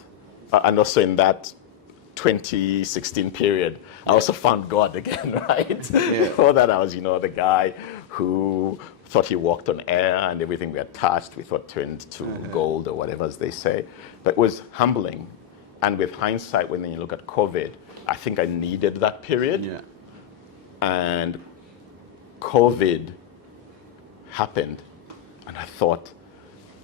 and also in that 2016 period, I also found God again, right? Yeah. Before that, I was, the guy who thought he walked on air and everything we had touched, we thought turned to gold or whatever, as they say. But it was humbling. And with hindsight, when you look at COVID, I think I needed that period. Yeah. And COVID happened, and I thought,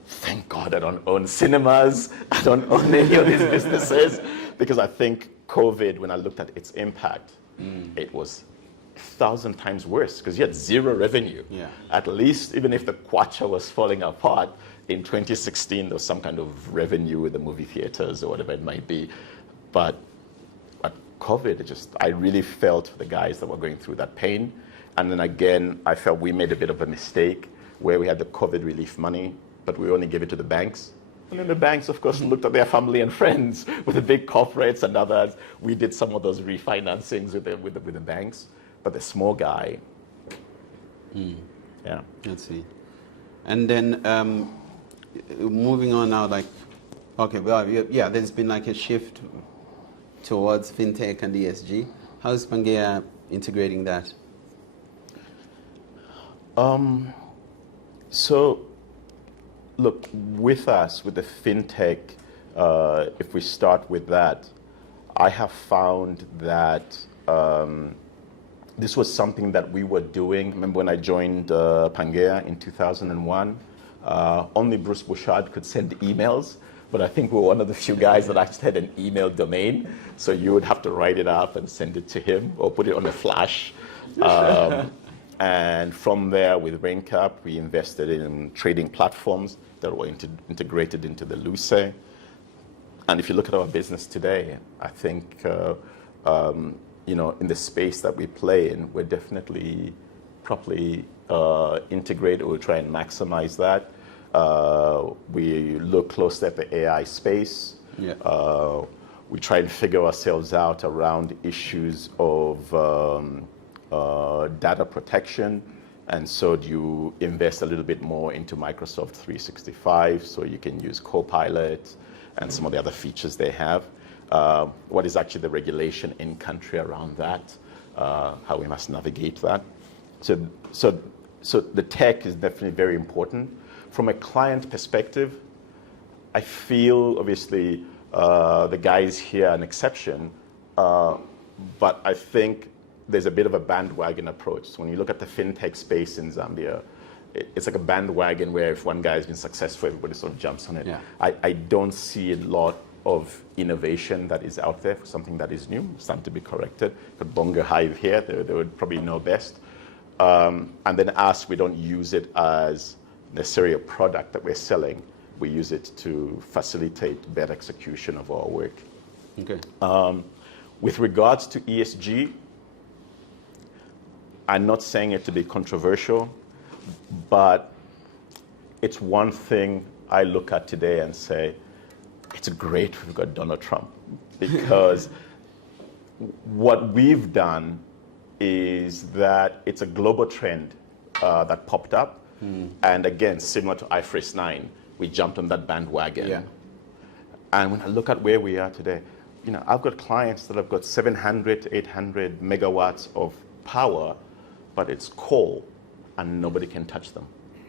thank God I don't own cinemas, I don't own any of these businesses, because I think COVID, when I looked at its impact, it was 1,000 times worse, because you had zero revenue. Yeah. At least, even if the kwacha was falling apart, in 2016 there was some kind of revenue with the movie theaters or whatever it might be. But COVID, I really felt for the guys that were going through that pain. And then again, I felt we made a bit of a mistake where we had the COVID relief money, but we only gave it to the banks. And then the banks, of course, looked at their family and friends with the big corporates and others. We did some of those refinancings with the banks. But the small guy, yeah. Let's see. And then moving on now, there's been a shift towards fintech and ESG. How's Pangaea integrating that? So, look, with us, with the fintech, if we start with that, I have found that this was something that we were doing. Remember when I joined Pangaea in 2001? Only Bruce Bouchard could send emails, but I think we were one of the few guys that actually had an email domain. So you would have to write it up and send it to him or put it on a flash. And from there, with RainCap, we invested in trading platforms that were integrated into the Luce. And if you look at our business today, I think, in the space that we play in, we're definitely properly integrated. We'll try and maximize that. We look closely at the AI space. Yeah. We try and figure ourselves out around issues of data protection. And so do you invest a little bit more into Microsoft 365 so you can use Copilot and some of the other features they have. What is actually the regulation in country around that, how we must navigate that. So the tech is definitely very important. From a client perspective, I feel obviously the guys here are an exception, but I think there's a bit of a bandwagon approach. So when you look at the fintech space in Zambia, it's like a bandwagon where if one guy has been successful, everybody sort of jumps on it. Yeah. I don't see a lot of innovation that is out there for something that is new. It's time to be corrected. But Bongo Hive here, they would probably know best. And then us, we don't use it as necessarily a product that we're selling. We use it to facilitate better execution of our work. Okay. With regards to ESG, I'm not saying it to be controversial, but it's one thing I look at today and say, it's great we've got Donald Trump, because what we've done is that it's a global trend that popped up. And again, similar to IFRS 9, we jumped on that bandwagon. Yeah. And when I look at where we are today, I've got clients that have got 700 to 800 megawatts of power, but it's coal and nobody can touch them.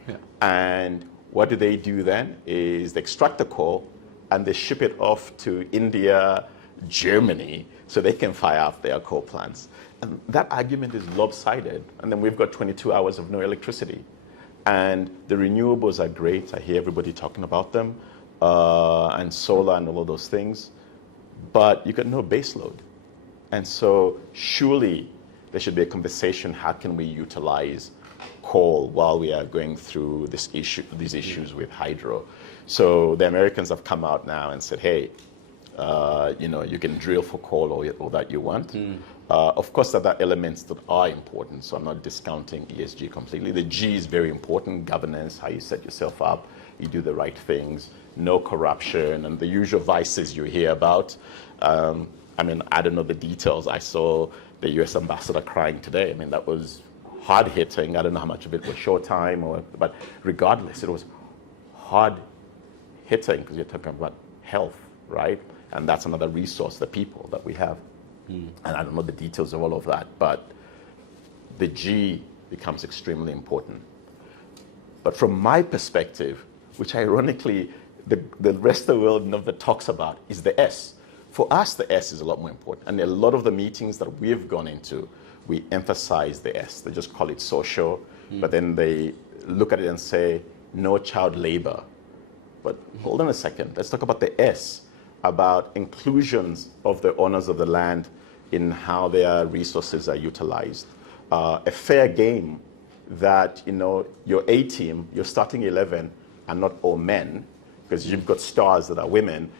Yeah. And what do they do then is they extract the coal and they ship it off to India, Germany, so they can fire up their coal plants. And that argument is lopsided. And then we've got 22 hours of no electricity. And the renewables are great. I hear everybody talking about them, and solar and all of those things. But you got no base load. And so surely there should be a conversation, how can we utilize coal while we are going through these issues with hydro? So the Americans have come out now and said, hey, you can drill for coal all that you want. Of course, there are elements that are important, so I'm not discounting ESG completely. The G is very important: governance, how you set yourself up, you do the right things, no corruption, and the usual vices you hear about. I don't know the details. I saw the U.S. ambassador crying today. That was hard hitting. I don't know how much of it was short time, but regardless, it was hard hitting because you're talking about health, right? And that's another resource, the people that we have. And I don't know the details of all of that, but the G becomes extremely important. But from my perspective, which ironically the rest of the world never talks about, is the S. For us, the S is a lot more important. And a lot of the meetings that we've gone into, we emphasize the S. They just call it social, but then they look at it and say, no child labor. But hold on a second, let's talk about the S, about inclusions of the owners of the land in how their resources are utilized. A fair game that, your A team, your starting 11 are not all men, because you've got stars that are women,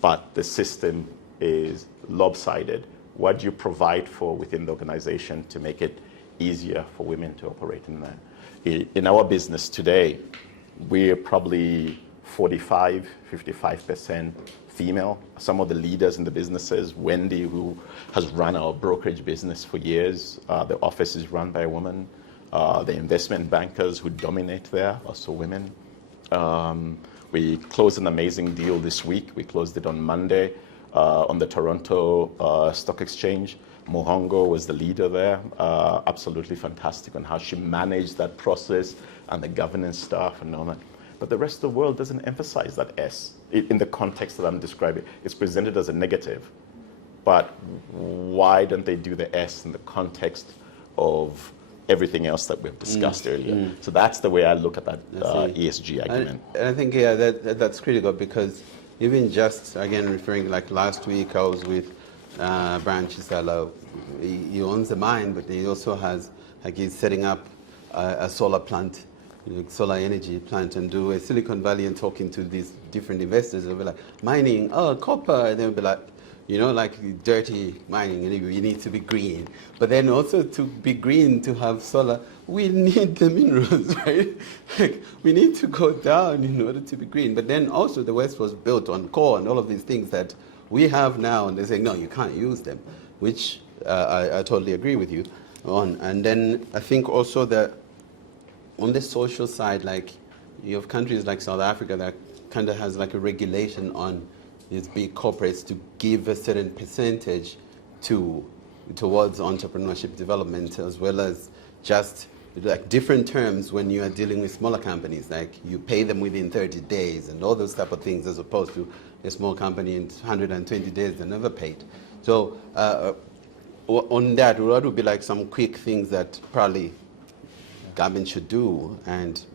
but the system is lopsided. What do you provide for within the organization to make it easier for women to operate in there? In our business today, we're probably 45, 55% female. Some of the leaders in the businesses, Wendy, who has run our brokerage business for years, the office is run by a woman. The investment bankers who dominate there, also women. We closed an amazing deal this week. We closed it on Monday on the Toronto Stock Exchange. Mohongo was the leader there. Absolutely fantastic on how she managed that process and the governance staff and all that. But the rest of the world doesn't emphasize that S in the context that I'm describing. It's presented as a negative. But why don't they do the S in the context of everything else that we've discussed earlier? So that's the way I look at that ESG argument. And I think, that's critical, because even just, again, referring like last week, I was with Brian Chisala. He owns a mine, but he also has, he's setting up a solar plant, solar energy plant, and do a Silicon Valley and talking to these different investors, they'll be like, mining, oh, copper, and they'll be like, like dirty mining, and you need to be green. But then also to be green, to have solar, we need the minerals, right? Like, we need to go down in order to be green. But then also the West was built on coal and all of these things that we have now, and they say, no, you can't use them, which I totally agree with you on. And then I think also that on the social side, like you have countries like South Africa that kind of has like a regulation on these big corporates to give a certain percentage towards entrepreneurship development, as well as just like different terms when you are dealing with smaller companies, like you pay them within 30 days and all those type of things, as opposed to a small company in 120 days they never paid. So on that, what would be like some quick things that probably government should do,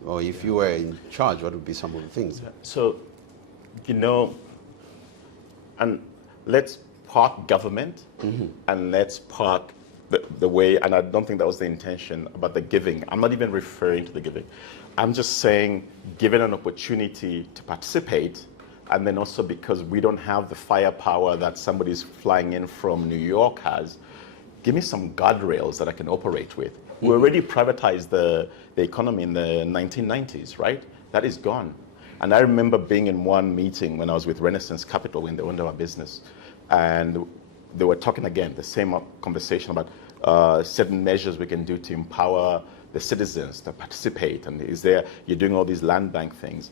or if you were in charge, what would be some of the things? So, and let's park government, and let's park the way, and I don't think that was the intention about the giving. I'm not even referring to the giving. I'm just saying, given an opportunity to participate, and then also because we don't have the firepower that somebody's flying in from New York has, give me some guardrails that I can operate with. We already privatized the economy in the 1990s, right? That is gone. And I remember being in one meeting when I was with Renaissance Capital when they owned our business. And they were talking again, the same conversation about certain measures we can do to empower the citizens to participate. And you're doing all these land bank things.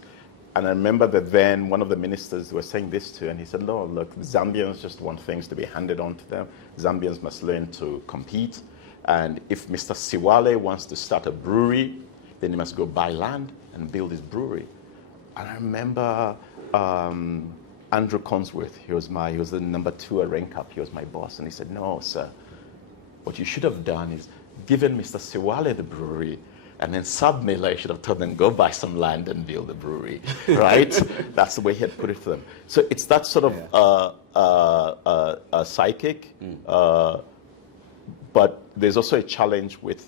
And I remember that then one of the ministers was saying this to, and he said, no, look, Zambians just want things to be handed on to them. Zambians must learn to compete. And if Mr. Siwale wants to start a brewery, then he must go buy land and build his brewery. And I remember Andrew Consworth, he was the number 2 at Rank Up, he was my boss, and he said, no, sir, what you should have done is given Mr. Siwale the brewery, and then Sub-Miller, you should have told them, go buy some land and build a brewery, right? That's the way he had put it to them. So it's that sort of psychic, but there's also a challenge with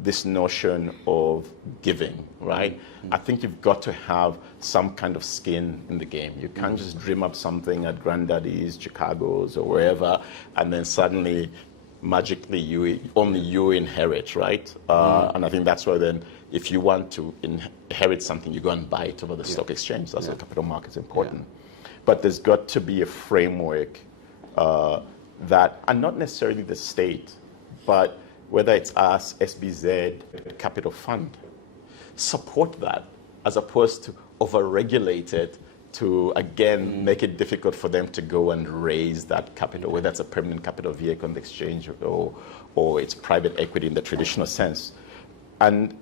this notion of giving, right? I think you've got to have some kind of skin in the game. You can't just dream up something at Granddaddy's, Chicago's, or wherever, and then suddenly, magically, only you inherit, right? And I think that's why then, if you want to inherit something, you go and buy it over the stock exchange. That's why capital markets important. But there's got to be a framework that, and not necessarily the state, but whether it's us, SBZ, Capital Fund, support that as opposed to over-regulate it to, again, make it difficult for them to go and raise that capital, whether it's a permanent capital vehicle on the exchange or it's private equity in the traditional sense. And,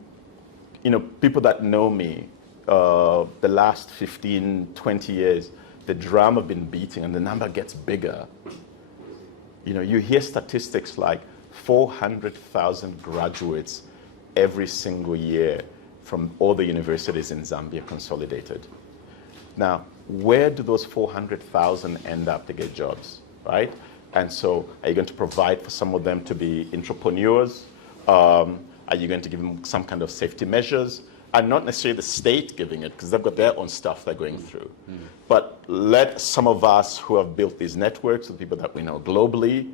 people that know me, the last 15, 20 years, the drum I've been beating and the number gets bigger. You hear statistics like 400,000 graduates every single year from all the universities in Zambia consolidated. Now, where do those 400,000 end up to get jobs, right? And so are you going to provide for some of them to be entrepreneurs? Are you going to give them some kind of safety measures? And not necessarily the state giving it, because they've got their own stuff they're going through. But let some of us who have built these networks, the people that we know globally,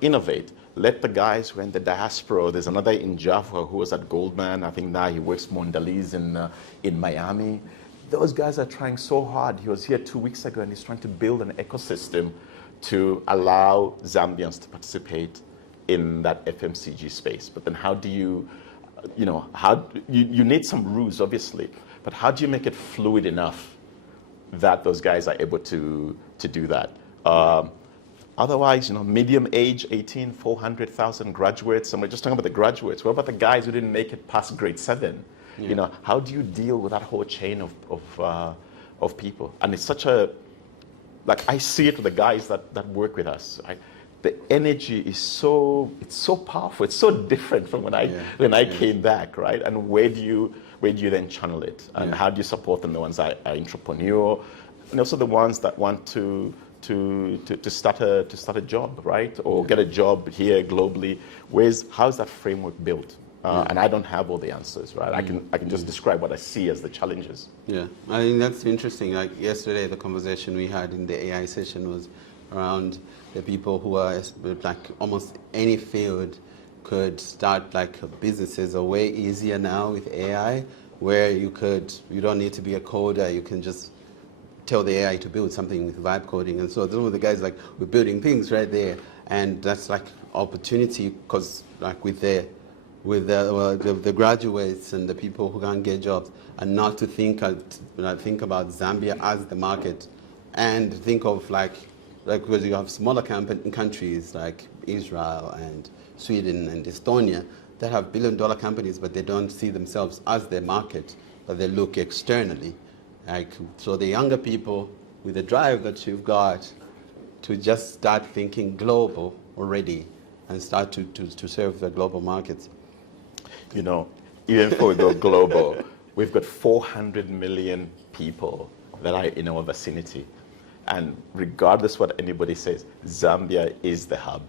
innovate. Let the guys who are in the diaspora, there's another in Java who was at Goldman, I think now he works Mondelez in Miami. Those guys are trying so hard. He was here 2 weeks ago and he's trying to build an ecosystem to allow Zambians to participate in that FMCG space. But then how do you need some rules, obviously, but how do you make it fluid enough that those guys are able to do that? Otherwise, medium age, 18, 400,000 graduates, and we're just talking about the graduates. What about the guys who didn't make it past grade 7? How do you deal with that whole chain of people? And it's such I see it with the guys that work with us. The energy is so powerful. It's so different from when I came back, right? And where do you then channel it? And how do you support them? The ones that are entrepreneur, and also the ones that want to start a job, right? Or get a job here globally. How's that framework built? And I don't have all the answers, right? I can just describe what I see as the challenges. Yeah, I think that's interesting. Like yesterday, the conversation we had in the AI session was around the people who are like almost any field could start like businesses are way easier now with AI, where you don't need to be a coder, you can just tell the AI to build something with vibe coding. And so those are the guys like, we're building things right there. And that's like opportunity, because like with the graduates and the people who can't get jobs, and not to think about Zambia as the market, and think of like because you have smaller countries like Israel and Sweden and Estonia that have billion-dollar companies, but they don't see themselves as their market, but they look externally. Like, so the younger people with the drive that you've got to just start thinking global already and start to serve the global markets. You know, even before we go global, we've got 400 million people that are in our vicinity. And regardless what anybody says, Zambia is the hub.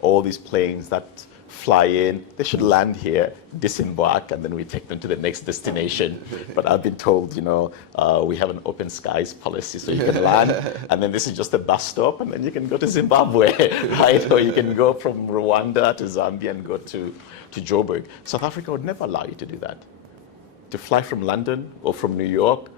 All these planes that fly in, they should land here, disembark, and then we take them to the next destination. But I've been told, we have an open skies policy, so you can land, and then this is just a bus stop, and then you can go to Zimbabwe, right? Or you can go from Rwanda to Zambia and go to Joburg. South Africa would never allow you to do that. To fly from London or from New York,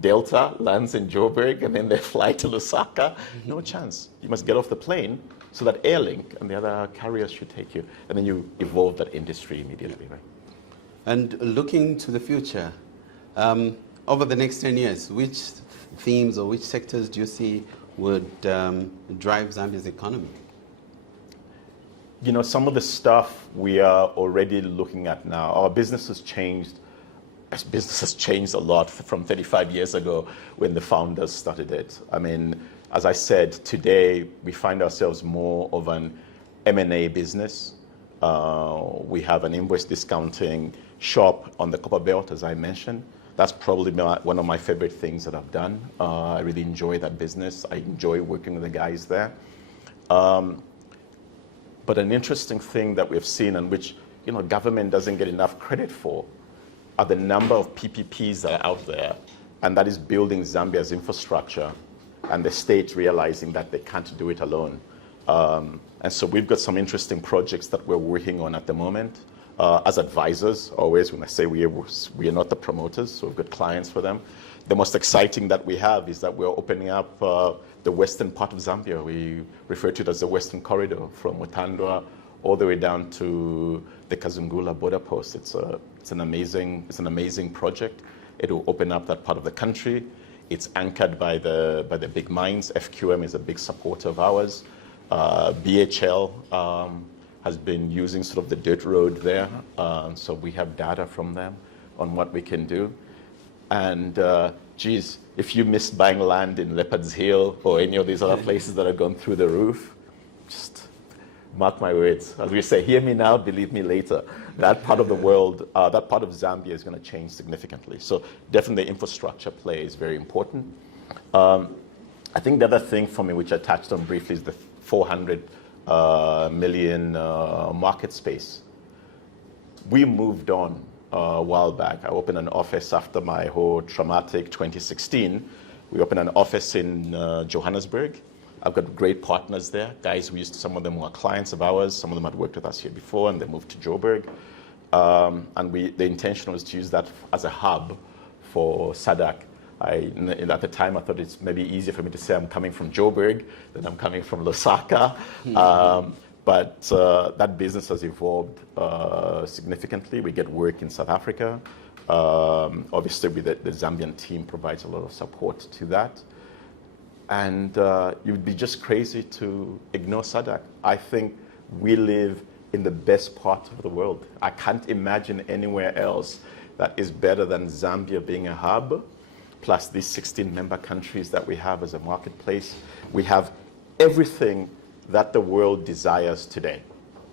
Delta lands in Joburg, and then they fly to Lusaka. No chance. You must get off the plane so that Airlink and the other carriers should take you. And then you evolve that industry immediately, right? And looking to the future, over the next 10 years, which themes or which sectors do you see would drive Zambia's economy? Some of the stuff we are already looking at now, our business has changed. Business has changed a lot from 35 years ago when the founders started it. I mean, as I said, today we find ourselves more of an M&A business. We have an invoice discounting shop on the Copper Belt, as I mentioned. That's probably one of my favorite things that I've done. I really enjoy that business. I enjoy working with the guys there. But an interesting thing that we've seen, and which government doesn't get enough credit for, are the number of PPPs that are out there, and that is building Zambia's infrastructure, and the state realizing that they can't do it alone. And so we've got some interesting projects that we're working on at the moment. As advisors, always when I say we are not the promoters, so we've got clients for them. The most exciting that we have is that we're opening up the western part of Zambia. We refer to it as the Western Corridor, from Mutandwa all the way down to the Kazungula border post. It's an amazing project. It will open up that part of the country. It's anchored by the big mines. FQM is a big supporter of ours. BHL has been using sort of the dirt road there, so we have data from them on what we can do. And if you missed buying land in Leopard's Hill or any of these other places that have gone through the roof, just mark my words. As we say, hear me now, believe me later. That part of the world, that part of Zambia is going to change significantly. So definitely infrastructure play is very important. I think the other thing for me, which I touched on briefly, is the 400 million market space. We moved on a while back. I opened an office after my whole traumatic 2016. We opened an office in Johannesburg. I've got great partners there, guys some of them were clients of ours, some of them had worked with us here before, and they moved to Joburg. And the intention was to use that as a hub for SADC. At the time, I thought it's maybe easier for me to say I'm coming from Joburg than I'm coming from Lusaka. But that business has evolved significantly. We get work in South Africa. Obviously, the Zambian team provides a lot of support to that. And you would be just crazy to ignore SADC. I think we live in the best part of the world. I can't imagine anywhere else that is better than Zambia being a hub, plus these 16 member countries that we have as a marketplace. We have everything that the world desires today.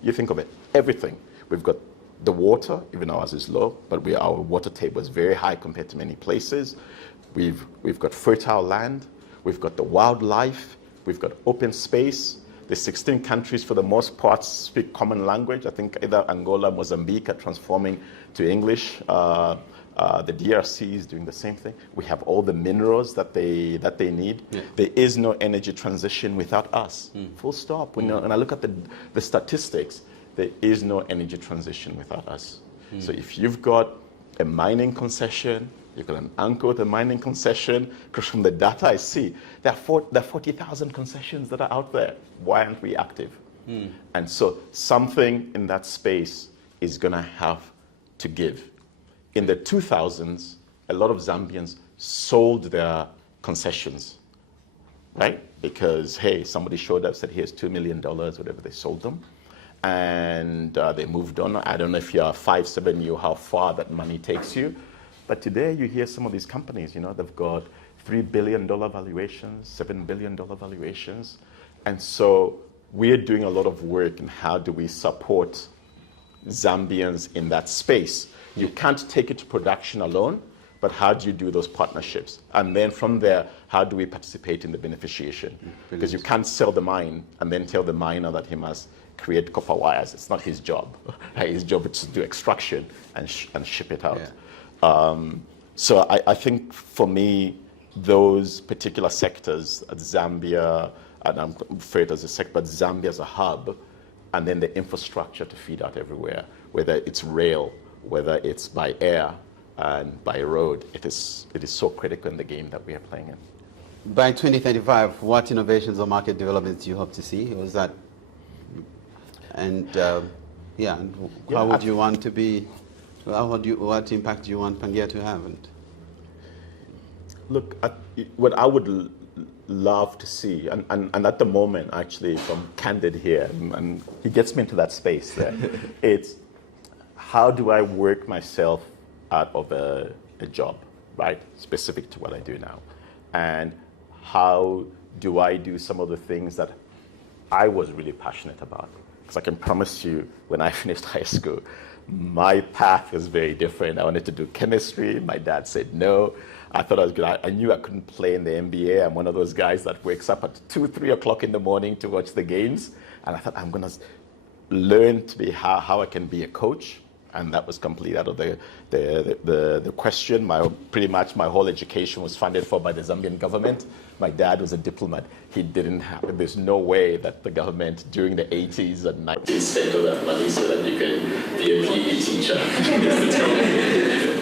You think of it, everything. We've got the water, even though ours is low, but our water table is very high compared to many places. We've got fertile land. We've got the wildlife, we've got open space. The 16 countries, for the most part, speak common language. I think either Angola, Mozambique are transforming to English. The DRC is doing the same thing. We have all the minerals that they need. Yeah. There is no energy transition without us. Full stop. When I look at the statistics, there is no energy transition without us. So if you've got a mining concession, you've got an anchor with a mining concession, because from the data I see, there are 40,000 concessions that are out there. Why aren't we active? And so something in that space is going to have to give. In the 2000s, a lot of Zambians sold their concessions, right? Because, hey, somebody showed up, said, here's $2 million, whatever, they sold them. And they moved on. I don't know if you're 5, 7 years, how far that money takes you. But today you hear some of these companies, they've got $3 billion valuations, $7 billion valuations. And so we're doing a lot of work in how do we support Zambians in that space. You can't take it to production alone, but how do you do those partnerships? And then from there, how do we participate in the beneficiation? Because you can't sell the mine and then tell the miner that he must create copper wires. It's not his job. His job is to do extraction and ship it out. Yeah. So I think for me, those particular sectors at Zambia, and I'm afraid as a sector, but Zambia as a hub, and then the infrastructure to feed out everywhere, whether it's rail, whether it's by air and by road, it is so critical in the game that we are playing in. By 2035, what innovations or market developments do you hope to see? Was that, and how would you want to be? What impact do you want Pangaea to have? And look, what I would love to see, and at the moment, actually, if I'm candid here, and he gets me into that space there, it's how do I work myself out of a job, right, specific to what I do now, and how do I do some of the things that I was really passionate about? Because I can promise you, when I finished high school, my path was very different. I wanted to do chemistry. My dad said no. I thought I was good. I knew I couldn't play in the NBA. I'm one of those guys that wakes up at 2, 3 o'clock in the morning to watch the games. And I thought I'm going to learn to be how I can be a coach. And that was completely out of the question. Pretty much my whole education was funded for by the Zambian government. My dad was a diplomat. There's no way that the government during the 80s and 90s spent all that money so that you can be a PE teacher.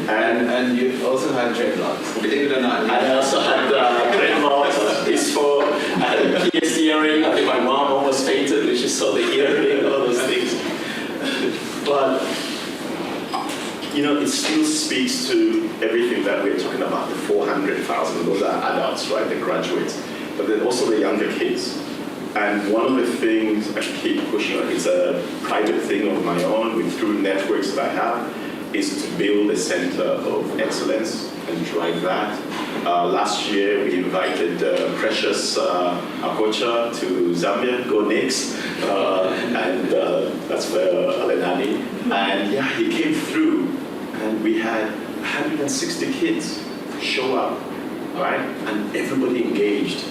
and you also had dreadlocks. Believe it or not. I also had dreadlocks, I had a pierced earring. I think my mom almost fainted when she saw the earring, all those things. But it still speaks to everything that we're talking about, the 400,000, those are adults, right, the graduates, but then also the younger kids. And one of the things I keep pushing on, it's a private thing of my own, through networks that I have, is to build a center of excellence and drive that. Last year, we invited Precious Akocha to Zambia, go Knicks, and that's for Alenani. And yeah, he came through, and we had 160 kids show up, right? And everybody engaged.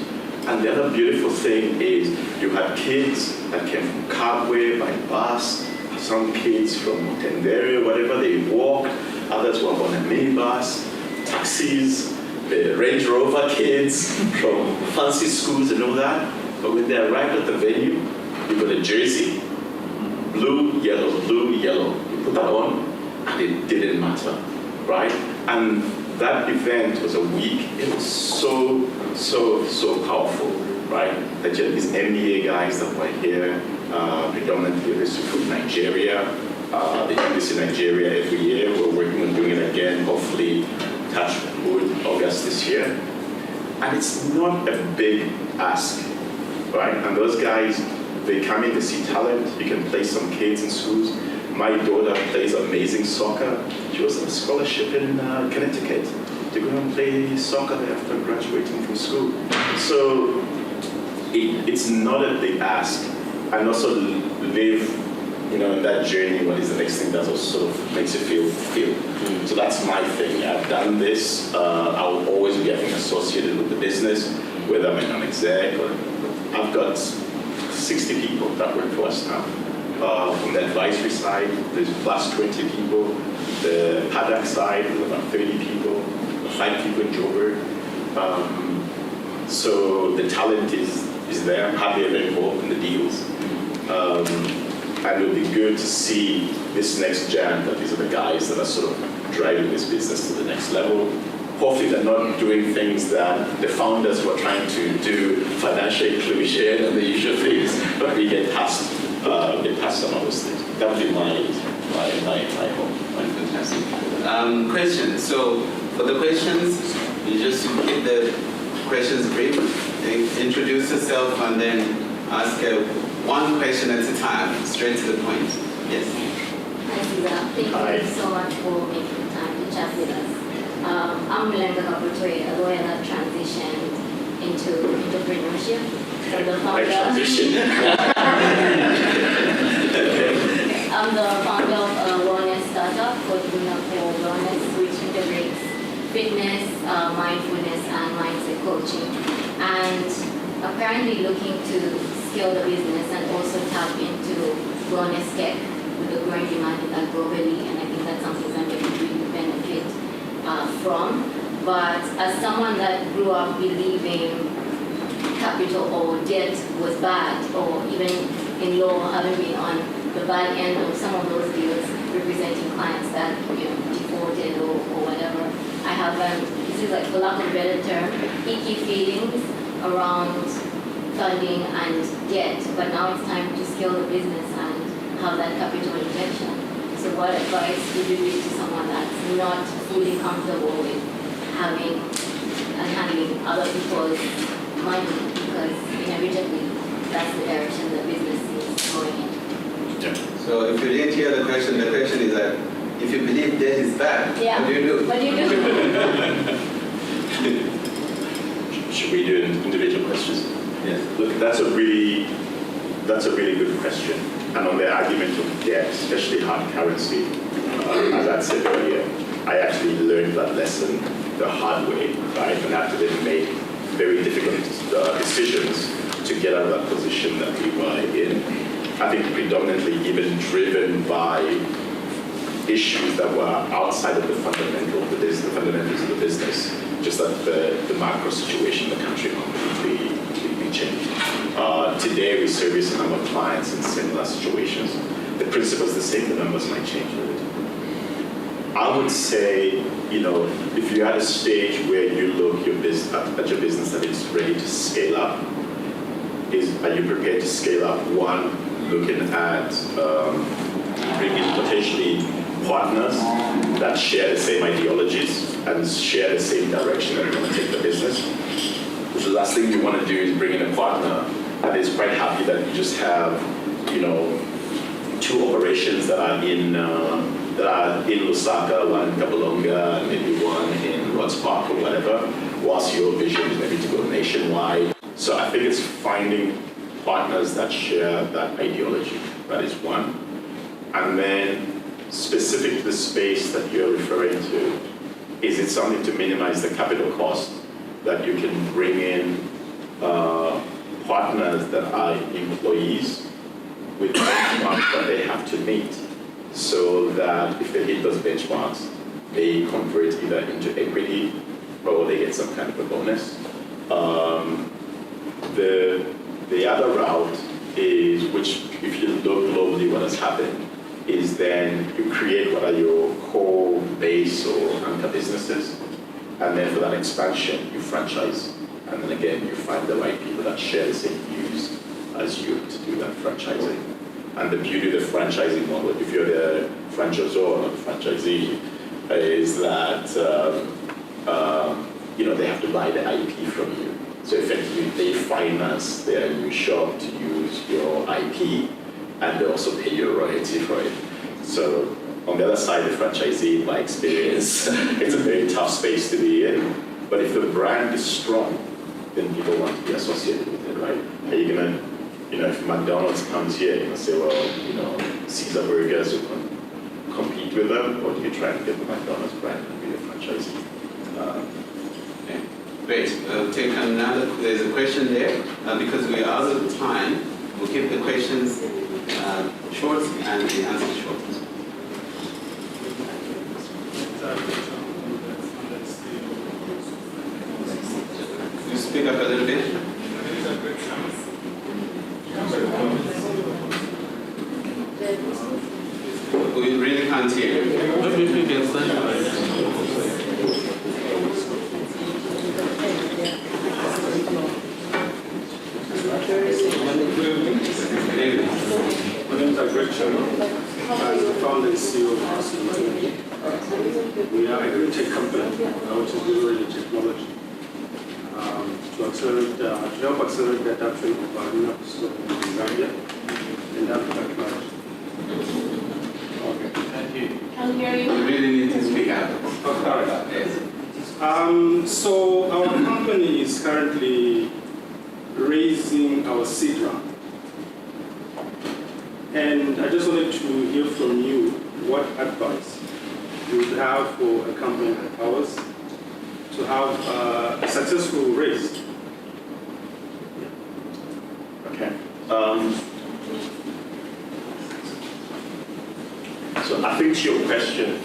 And the other beautiful thing is you had kids that came from Kabwe by bus, some kids from Tendere, whatever, they walked, others were on a minibus, taxis, the Range Rover kids from fancy schools and all that. But when they arrived at the venue, you got a jersey, blue, yellow, you put that on, and it didn't matter, right? And that event was a week. It was so powerful, right? That these MBA guys that were here, predominantly from Nigeria, they do this in Nigeria every year. We're working on doing it again, hopefully touch wood August this year. And it's not a big ask, right? And those guys, they come in, they see talent. You can play some kids in schools. My daughter plays amazing soccer. She was on a scholarship in Connecticut to go and play soccer there after graduating from school. So it's not a big ask. And also live, in that journey, what is the next thing that also sort of makes you feel fulfilled. So that's my thing. I've done this. I will always be, associated with the business, whether I'm an exec or I've got 60 people that work for us now. From the advisory side, there's plus 20 people. The paddock side, there's about 30 people, 5 people in Joburg. So the talent is there. I'm happy they're involved in the deals. And it would be good to see this next gen, that these are the guys that are sort of driving this business to the next level. Hopefully they're not doing things that the founders were trying to do, financial inclusion and the usual things, but we get past some of those things. That would be my hope. Fantastic. Questions. So for the questions, you just keep the questions brief, introduce yourself, and then ask one question at a time, straight to the point. Yes. Hi, Ceaser. Thank you so much for making the time to chat with us. I'm Melinda Kaputoye, a lawyer that transitioned into entrepreneurship. So the founder. I'm the founder of a wellness startup called Wellness, which integrates fitness, mindfulness, and mindset coaching. And apparently looking to scale the business and also tap into wellness tech with the growing demand in that globally, and I think that's something Zambia can really benefit from. But as someone that grew up believing capital or debt was bad, or even in law, having been on the bad end of some of those deals representing clients that defaulted or whatever, I have this is like, for lack of a better term, icky feelings around funding and debt, but now it's time to scale the business and have that capital injection. So what advice would you give to someone that's not fully comfortable with having and handling other people's money, because inevitably that's the direction the business is going in? Yeah. So if you didn't hear the question is that if you believe debt is bad, yeah. What do you do? What do you do? Should we do individual questions? Yes. Look, that's a really good question. And on the argument of debt, especially hard currency, as I said earlier, I actually learned that lesson the hard way, right? And I had to then make very difficult decisions to get out of that position that we were in. I think predominantly even driven by issues that were outside of the fundamentals of the business, just that the macro situation in the country completely changed. Today we service a number of clients in similar situations. The principle is the same, the numbers might change a little. I would say, if you're at a stage where you look at your business that is ready to scale up, are you prepared to scale up? One, looking at bringing potentially partners that share the same ideologies and share the same direction that you want to take the business. So the last thing you want to do is bring in a partner that is quite happy that you just have, 2 operations that are in Lusaka, one in Kabalonga, and maybe one in Rhodes Park or whatever, whilst your vision is maybe to go nationwide. So I think it's finding partners that share that ideology. That is one. And then specific to the space that you're referring to, is it something to minimize the capital cost that you can bring in partners that are employees with benchmarks that they have to meet, so that if they hit those benchmarks, they convert either into equity or they get some kind of a bonus. The other route is, which if you look globally what has happened, is then you create what are your core base or anchor businesses, and then for that expansion you franchise, and then again you find the right people that share the same views as you to do that franchising. And the beauty of the franchising model, if you're the franchisor or the franchisee, is that they have to buy the IP from you. So effectively they finance their new shop to use your IP, and they also pay you a royalty for it. So on the other side, the franchisee, by experience, it's a very tough space to be in. But if the brand is strong, then people want to be associated with it, right? Are you gonna, if McDonald's comes here, you're gonna say, well, Caesar Burgers, you can compete with them, or do you try and get the McDonald's brand and be a franchisee? Okay. Great. We'll take another. There's a question there. Because we are out of time, We'll keep the questions short and the answers short. You speak up a little bit. We really can't hear you. Maybe if you can stand. My name is Greg Sherman. I'm the founder and CEO of Masterclass. We are a green tech company which is delivering technology to accelerate, to help accelerate the adoption of renewables in Zambia and Africa at large. Okay. Thank you. Can hear you. We really need to speak up. Yes. So our company is currently raising our seed round. And I just wanted to hear from you what advice you would have for a company like ours to have a successful raise. Okay. So I think to your question,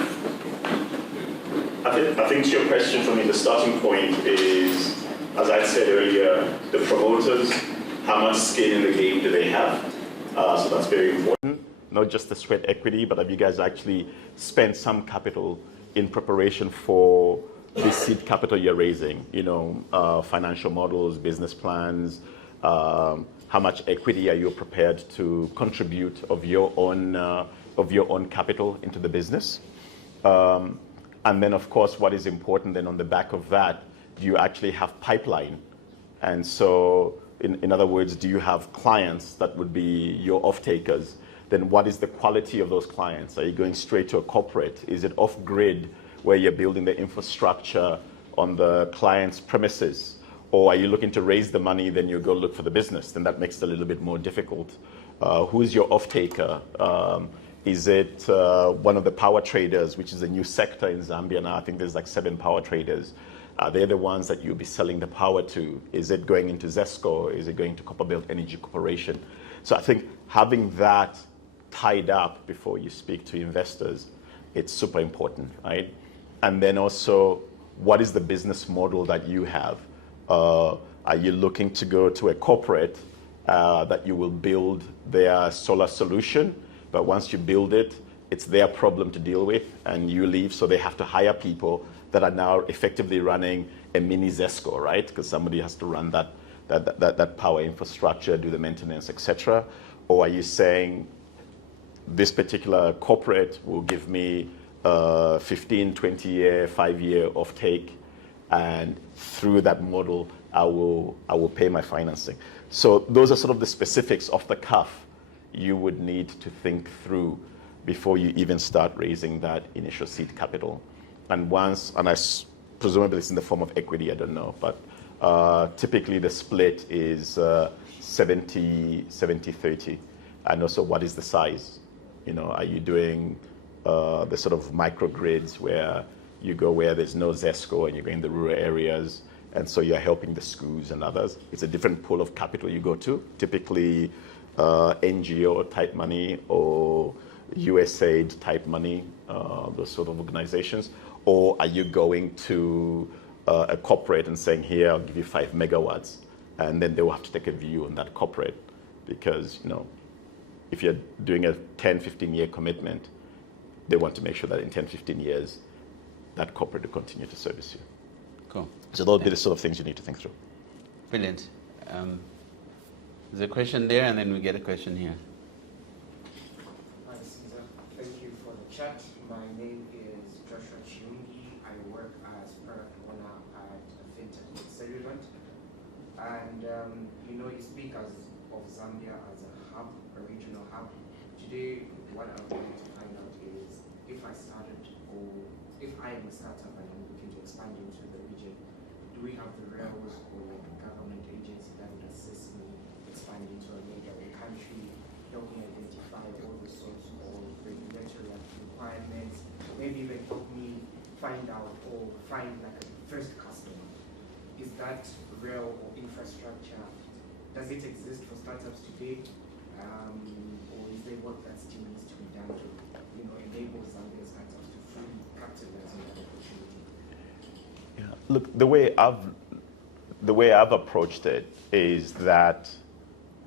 for me, the starting point is, as I said earlier, the promoters, how much skin in the game do they have? So that's very important. Not just the sweat equity, but have you guys actually spent some capital in preparation for the seed capital you're raising? You know, financial models, business plans. How much equity are you prepared to contribute of your own capital into the business? And then, of course, what is important then on the back of that, do you actually have pipeline? And so, in other words, do you have clients that would be your off-takers? Then what is the quality of those clients? Are you going straight to a corporate? Is it off-grid where you're building the infrastructure on the client's premises? Or are you looking to raise the money, then you go look for the business? Then that makes it a little bit more difficult. Who is your off-taker? Is it one of the power traders, which is a new sector in Zambia now? I think there's like 7 power traders. They're the ones that you'll be selling the power to. Is it going into ZESCO? Is it going to Copperbelt Energy Corporation? So I think having that tied up before you speak to investors, it's super important, right? And then also, what is the business model that you have? Are you looking to go to a corporate that you will build their solar solution, but once you build it, it's their problem to deal with, and you leave, so they have to hire people that are now effectively running a mini ZESCO, right? Because somebody has to run that power infrastructure, do the maintenance, etc. Or are you saying this particular corporate will give me a 15, 20-year, 5-year offtake, and through that model, I will pay my financing. So those are sort of the specifics off the cuff you would need to think through before you even start raising that initial seed capital. And presumably it's in the form of equity, I don't know, but typically the split is 70-30. And also, what is the size? You know, are you doing the sort of microgrids where you go where there's no ZESCO and you go in the rural areas, and so you're helping the schools and others? It's a different pool of capital you go to, typically NGO type money or USAID type money, those sort of organizations. Or are you going to a corporate and saying, here, I'll give you 5 megawatts, and then they will have to take a view on that corporate, because, you know, if you're doing a 10, 15-year commitment, they want to make sure that in 10, 15 years, that corporate will continue to service you. Cool. So those are the sort of things you need to think through. Brilliant. There's a question there, and then we get a question here. Hi, Caesar. Thank you for the chat. My name is Joshua Chiungi. I work as product owner at a fintech called Ceaser. And you speak of Zambia as a hub, a regional hub. Today, what I wanted to find out is if I started, or if I am a startup and I'm looking to expand into the region, do we have the rails or government agency that would assist me expanding into a neighboring country, help me identify all the sorts of regulatory requirements, maybe even help me find out or find like a first customer? Is that rail or infrastructure, does it exist for startups today? or is there work that still needs to be done to, enable Zambian startups to fully capitalize on that opportunity? Yeah. Look, the way I've approached it is that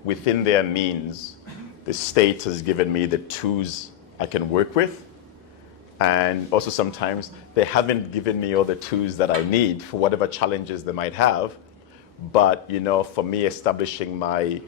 within their means, the state has given me the tools I can work with. And also sometimes they haven't given me all the tools that I need for whatever challenges they might have. But, for me, establishing my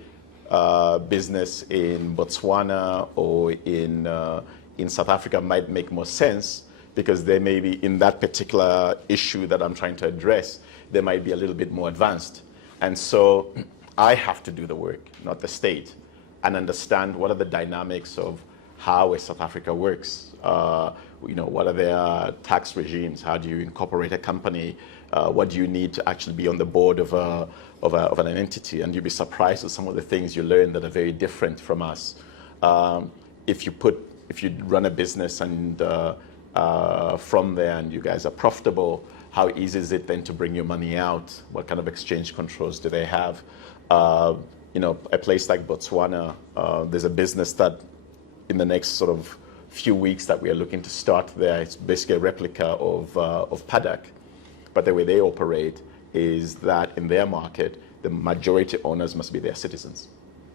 business in Botswana or in South Africa might make more sense, because they may be in that particular issue that I'm trying to address, they might be a little bit more advanced. And so I have to do the work, not the state, and understand what are the dynamics of how South Africa works. What are their tax regimes? How do you incorporate a company? What do you need to actually be on the board of an entity? And you'll be surprised with some of the things you learn that are very different from us. If you run a business and from there and you guys are profitable, how easy is it then to bring your money out? What kind of exchange controls do they have? A place like Botswana, there's a business that in the next sort of few weeks that we are looking to start there. It's basically a replica of Paddock. But the way they operate is that in their market, the majority owners must be their citizens.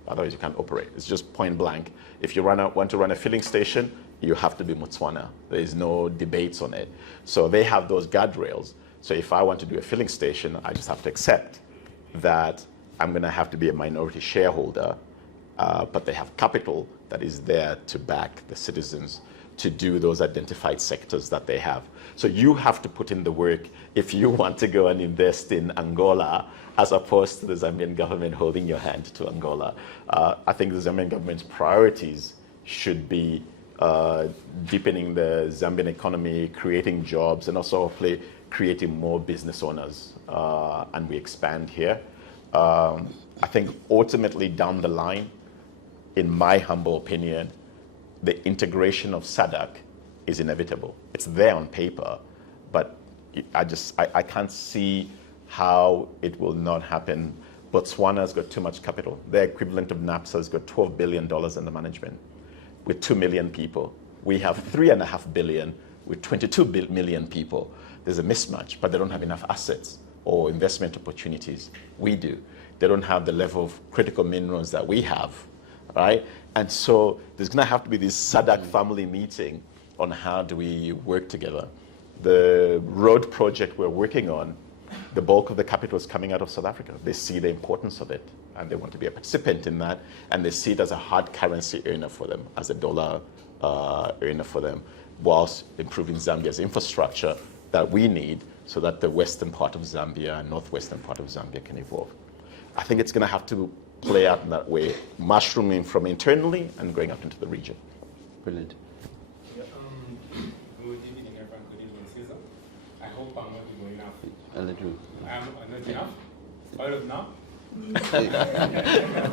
Otherwise you can't operate. It's just point blank. If you want to run a filling station, you have to be Botswana. There is no debates on it. So they have those guardrails. So if I want to do a filling station, I just have to accept that I'm going to have to be a minority shareholder, but they have capital that is there to back the citizens to do those identified sectors that they have. So you have to put in the work if you want to go and invest in Angola, as opposed to the Zambian government holding your hand to Angola. I think the Zambian government's priorities should be deepening the Zambian economy, creating jobs, and also hopefully creating more business owners, and we expand here. I think ultimately down the line, in my humble opinion, the integration of SADC is inevitable. It's there on paper, but I can't see how it will not happen. Botswana's got too much capital. Their equivalent of NAPSA has got $12 billion under management with 2 million people. We have 3.5 billion with 22 million people. There's a mismatch, but they don't have enough assets or investment opportunities. We do. They don't have the level of critical minerals that we have, right? And so there's gonna have to be this SADC family meeting on how do we work together. The road project we're working on, the bulk of the capital is coming out of South Africa. They see the importance of it, and they want to be a participant in that, and they see it as a hard currency earner for them, as a dollar earner for them, whilst improving Zambia's infrastructure that we need so that the western part of Zambia and northwestern part of Zambia can evolve. I think it's going to have to play out in that way, mushrooming from internally and going up into the region. Brilliant. Yeah, good evening, everyone. Good evening, Ceaser. I hope I'm not going enough. I'm not enough? All of now?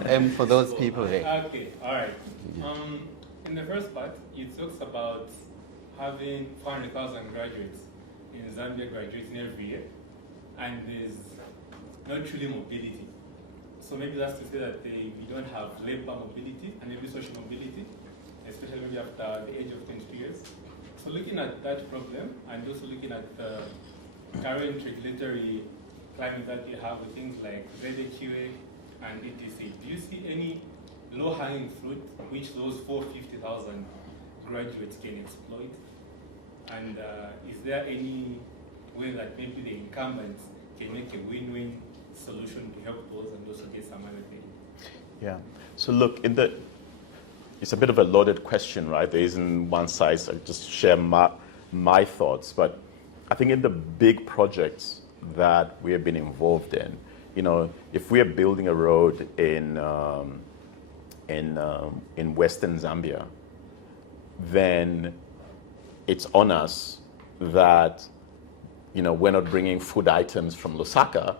And for those people here. Okay, all right. In the first part, it talks about having 400,000 graduates in Zambia graduating every year, and there's not truly mobility. So maybe that's to say that we don't have labor mobility and maybe social mobility, especially maybe after the age of 22 years. So looking at that problem and also looking at the current regulatory climate that we have with things like ZQA and etc., do you see any low-hanging fruit which those 450,000 graduates can exploit? And is there any way that maybe the incumbents can make a win-win solution to help those and also get some other thing? Yeah. So look, it's a bit of a loaded question, right? There isn't one size. I just share my thoughts, but I think in the big projects that we have been involved in, if we are building a road in Western Zambia, then it's on us that we're not bringing food items from Lusaka,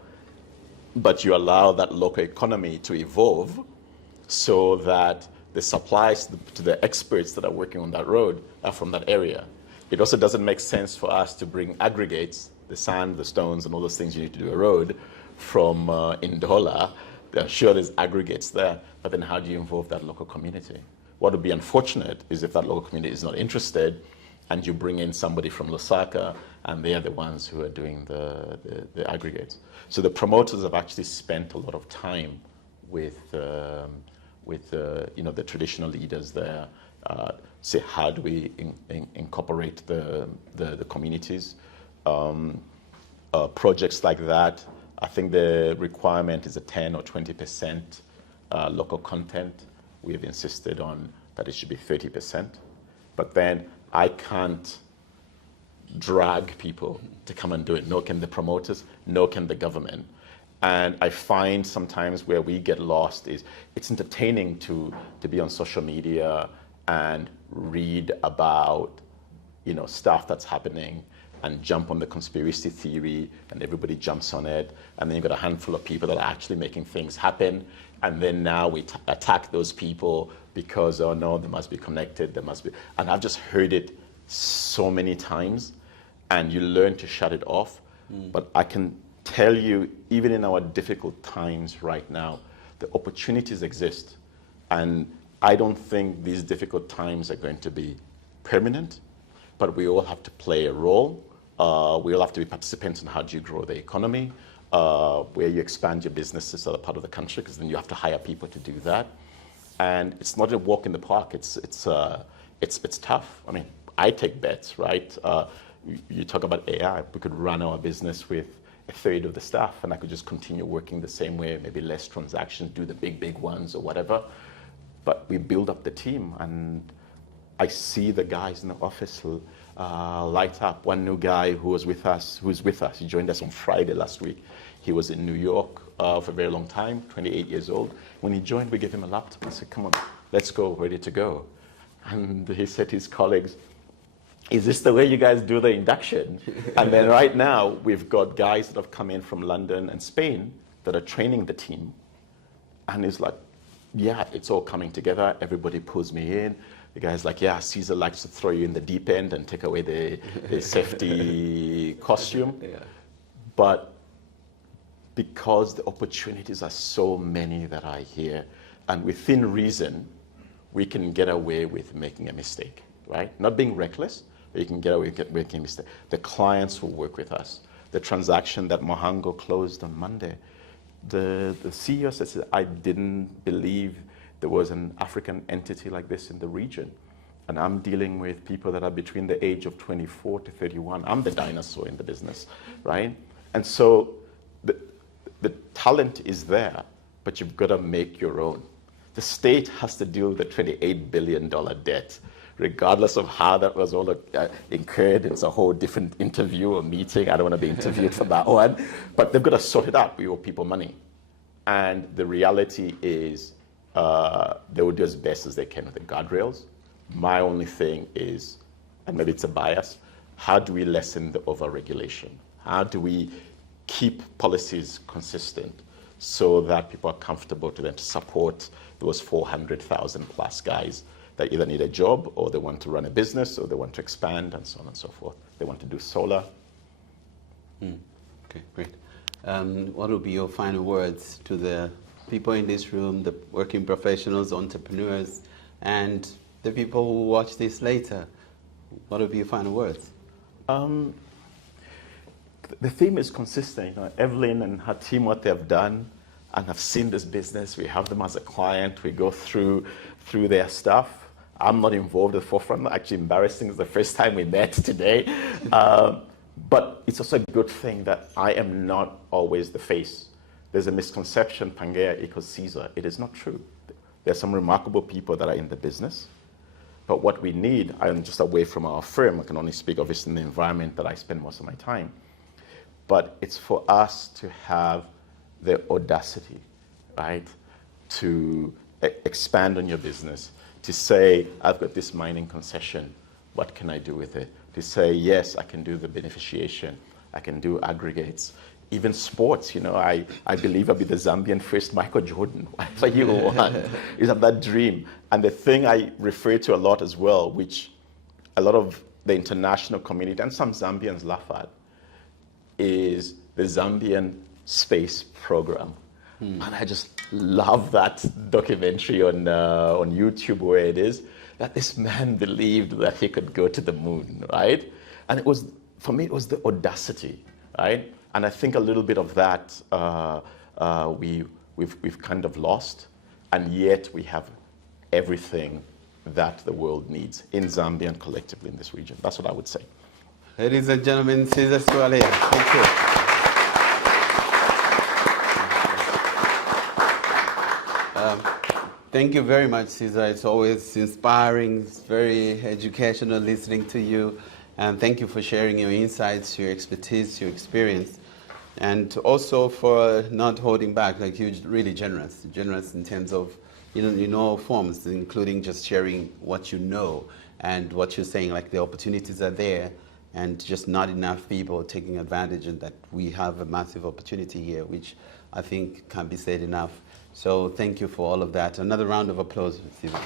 but you allow that local economy to evolve so that the supplies to the experts that are working on that road are from that area. It also doesn't make sense for us to bring aggregates, the sand, the stones, and all those things you need to do a road from Ndola. I'm sure there's aggregates there, but then how do you involve that local community? What would be unfortunate is if that local community is not interested and you bring in somebody from Lusaka and they are the ones who are doing the aggregates. So the promoters have actually spent a lot of time with the traditional leaders there, say how do we incorporate the communities. Projects like that, I think the requirement is a 10 or 20% local content. We have insisted on that it should be 30%. But then I can't drag people to come and do it. Nor can the promoters, nor can the government. And I find sometimes where we get lost is it's entertaining to be on social media and read about, stuff that's happening and jump on the conspiracy theory and everybody jumps on it. And then you've got a handful of people that are actually making things happen. And then now we attack those people because, oh no, they must be connected, they must be. And I've just heard it so many times and you learn to shut it off. But I can tell you, even in our difficult times right now, the opportunities exist. And I don't think these difficult times are going to be permanent, but we all have to play a role. We all have to be participants in how do you grow the economy, where you expand your businesses to other part of the country, because then you have to hire people to do that. And it's not a walk in the park. It's tough. I mean, I take bets, right? You talk about AI. We could run our business with a third of the staff, and I could just continue working the same way, maybe less transactions, do the big ones or whatever. But we build up the team, and I see the guys in the office light up. One new guy who's with us, he joined us on Friday last week. He was in New York for a very long time, 28 years old. When he joined, we gave him a laptop and said, come on, let's go, ready to go. And he said to his colleagues, is this the way you guys do the induction? And then right now, we've got guys that have come in from London and Spain that are training the team. And it's like, yeah, it's all coming together. Everybody pulls me in. The guy's like, yeah, Ceaser likes to throw you in the deep end and take away the safety costume. Yeah. But because the opportunities are so many that are here, and within reason, we can get away with making a mistake, right? Not being reckless, but you can get away with making a mistake. The clients will work with us. The transaction that Mohango closed on Monday, the CEO says, I didn't believe there was an African entity like this in the region. And I'm dealing with people that are between the age of 24 to 31. I'm the dinosaur in the business, right? And so the talent is there, but you've got to make your own. The state has to deal with the $28 billion debt, regardless of how that was all incurred. It's a whole different interview or meeting. I don't want to be interviewed for that one. But they've got to sort it out. We owe people money. And the reality is they will do as best as they can with the guardrails. My only thing is, and maybe it's a bias, how do we lessen the overregulation? How do we keep policies consistent so that people are comfortable to then support those 400,000 plus guys that either need a job or they want to run a business or they want to expand and so on and so forth. They want to do solar. Okay, great. What will be your final words to the people in this room, the working professionals, entrepreneurs, and the people who watch this later? What will be your final words? The theme is consistent. Evelyn and her team, what they've done, and I've seen this business. We have them as a client. We go through their stuff. I'm not involved at the forefront. Actually, embarrassing. It's the first time we met today. But it's also a good thing that I am not always the face. There's a misconception, Pangaea equals Ceaser. It is not true. There's some remarkable people that are in the business. But what we need, I'm just away from our firm. I can only speak, obviously, in the environment that I spend most of my time. But it's for us to have the audacity, right, to expand on your business, to say, I've got this mining concession, what can I do with it? To say, yes, I can do the beneficiation, I can do aggregates, even sports, I believe I'll be the Zambian first Michael Jordan, whatever you want. You have that dream. And the thing I refer to a lot as well, which a lot of the international community and some Zambians laugh at, is the Zambian space program. And I just love that documentary on YouTube where it is that this man believed that he could go to the moon, right? And it was, for me, it was the audacity, right? And I think a little bit of that we've kind of lost, and yet we have everything that the world needs in Zambia and collectively in this region. That's what I would say. Ladies and gentlemen, Ceaser Siwale. Thank you. Thank you very much, Ceaser. It's always inspiring, it's very educational listening to you. And thank you for sharing your insights, your expertise, your experience. And also for not holding back, like you're really generous in terms of, in all forms, including just sharing what you know and what you're saying, like the opportunities are there and just not enough people taking advantage, and that we have a massive opportunity here, which I think can't be said enough. So thank you for all of that. Another round of applause, Stephen.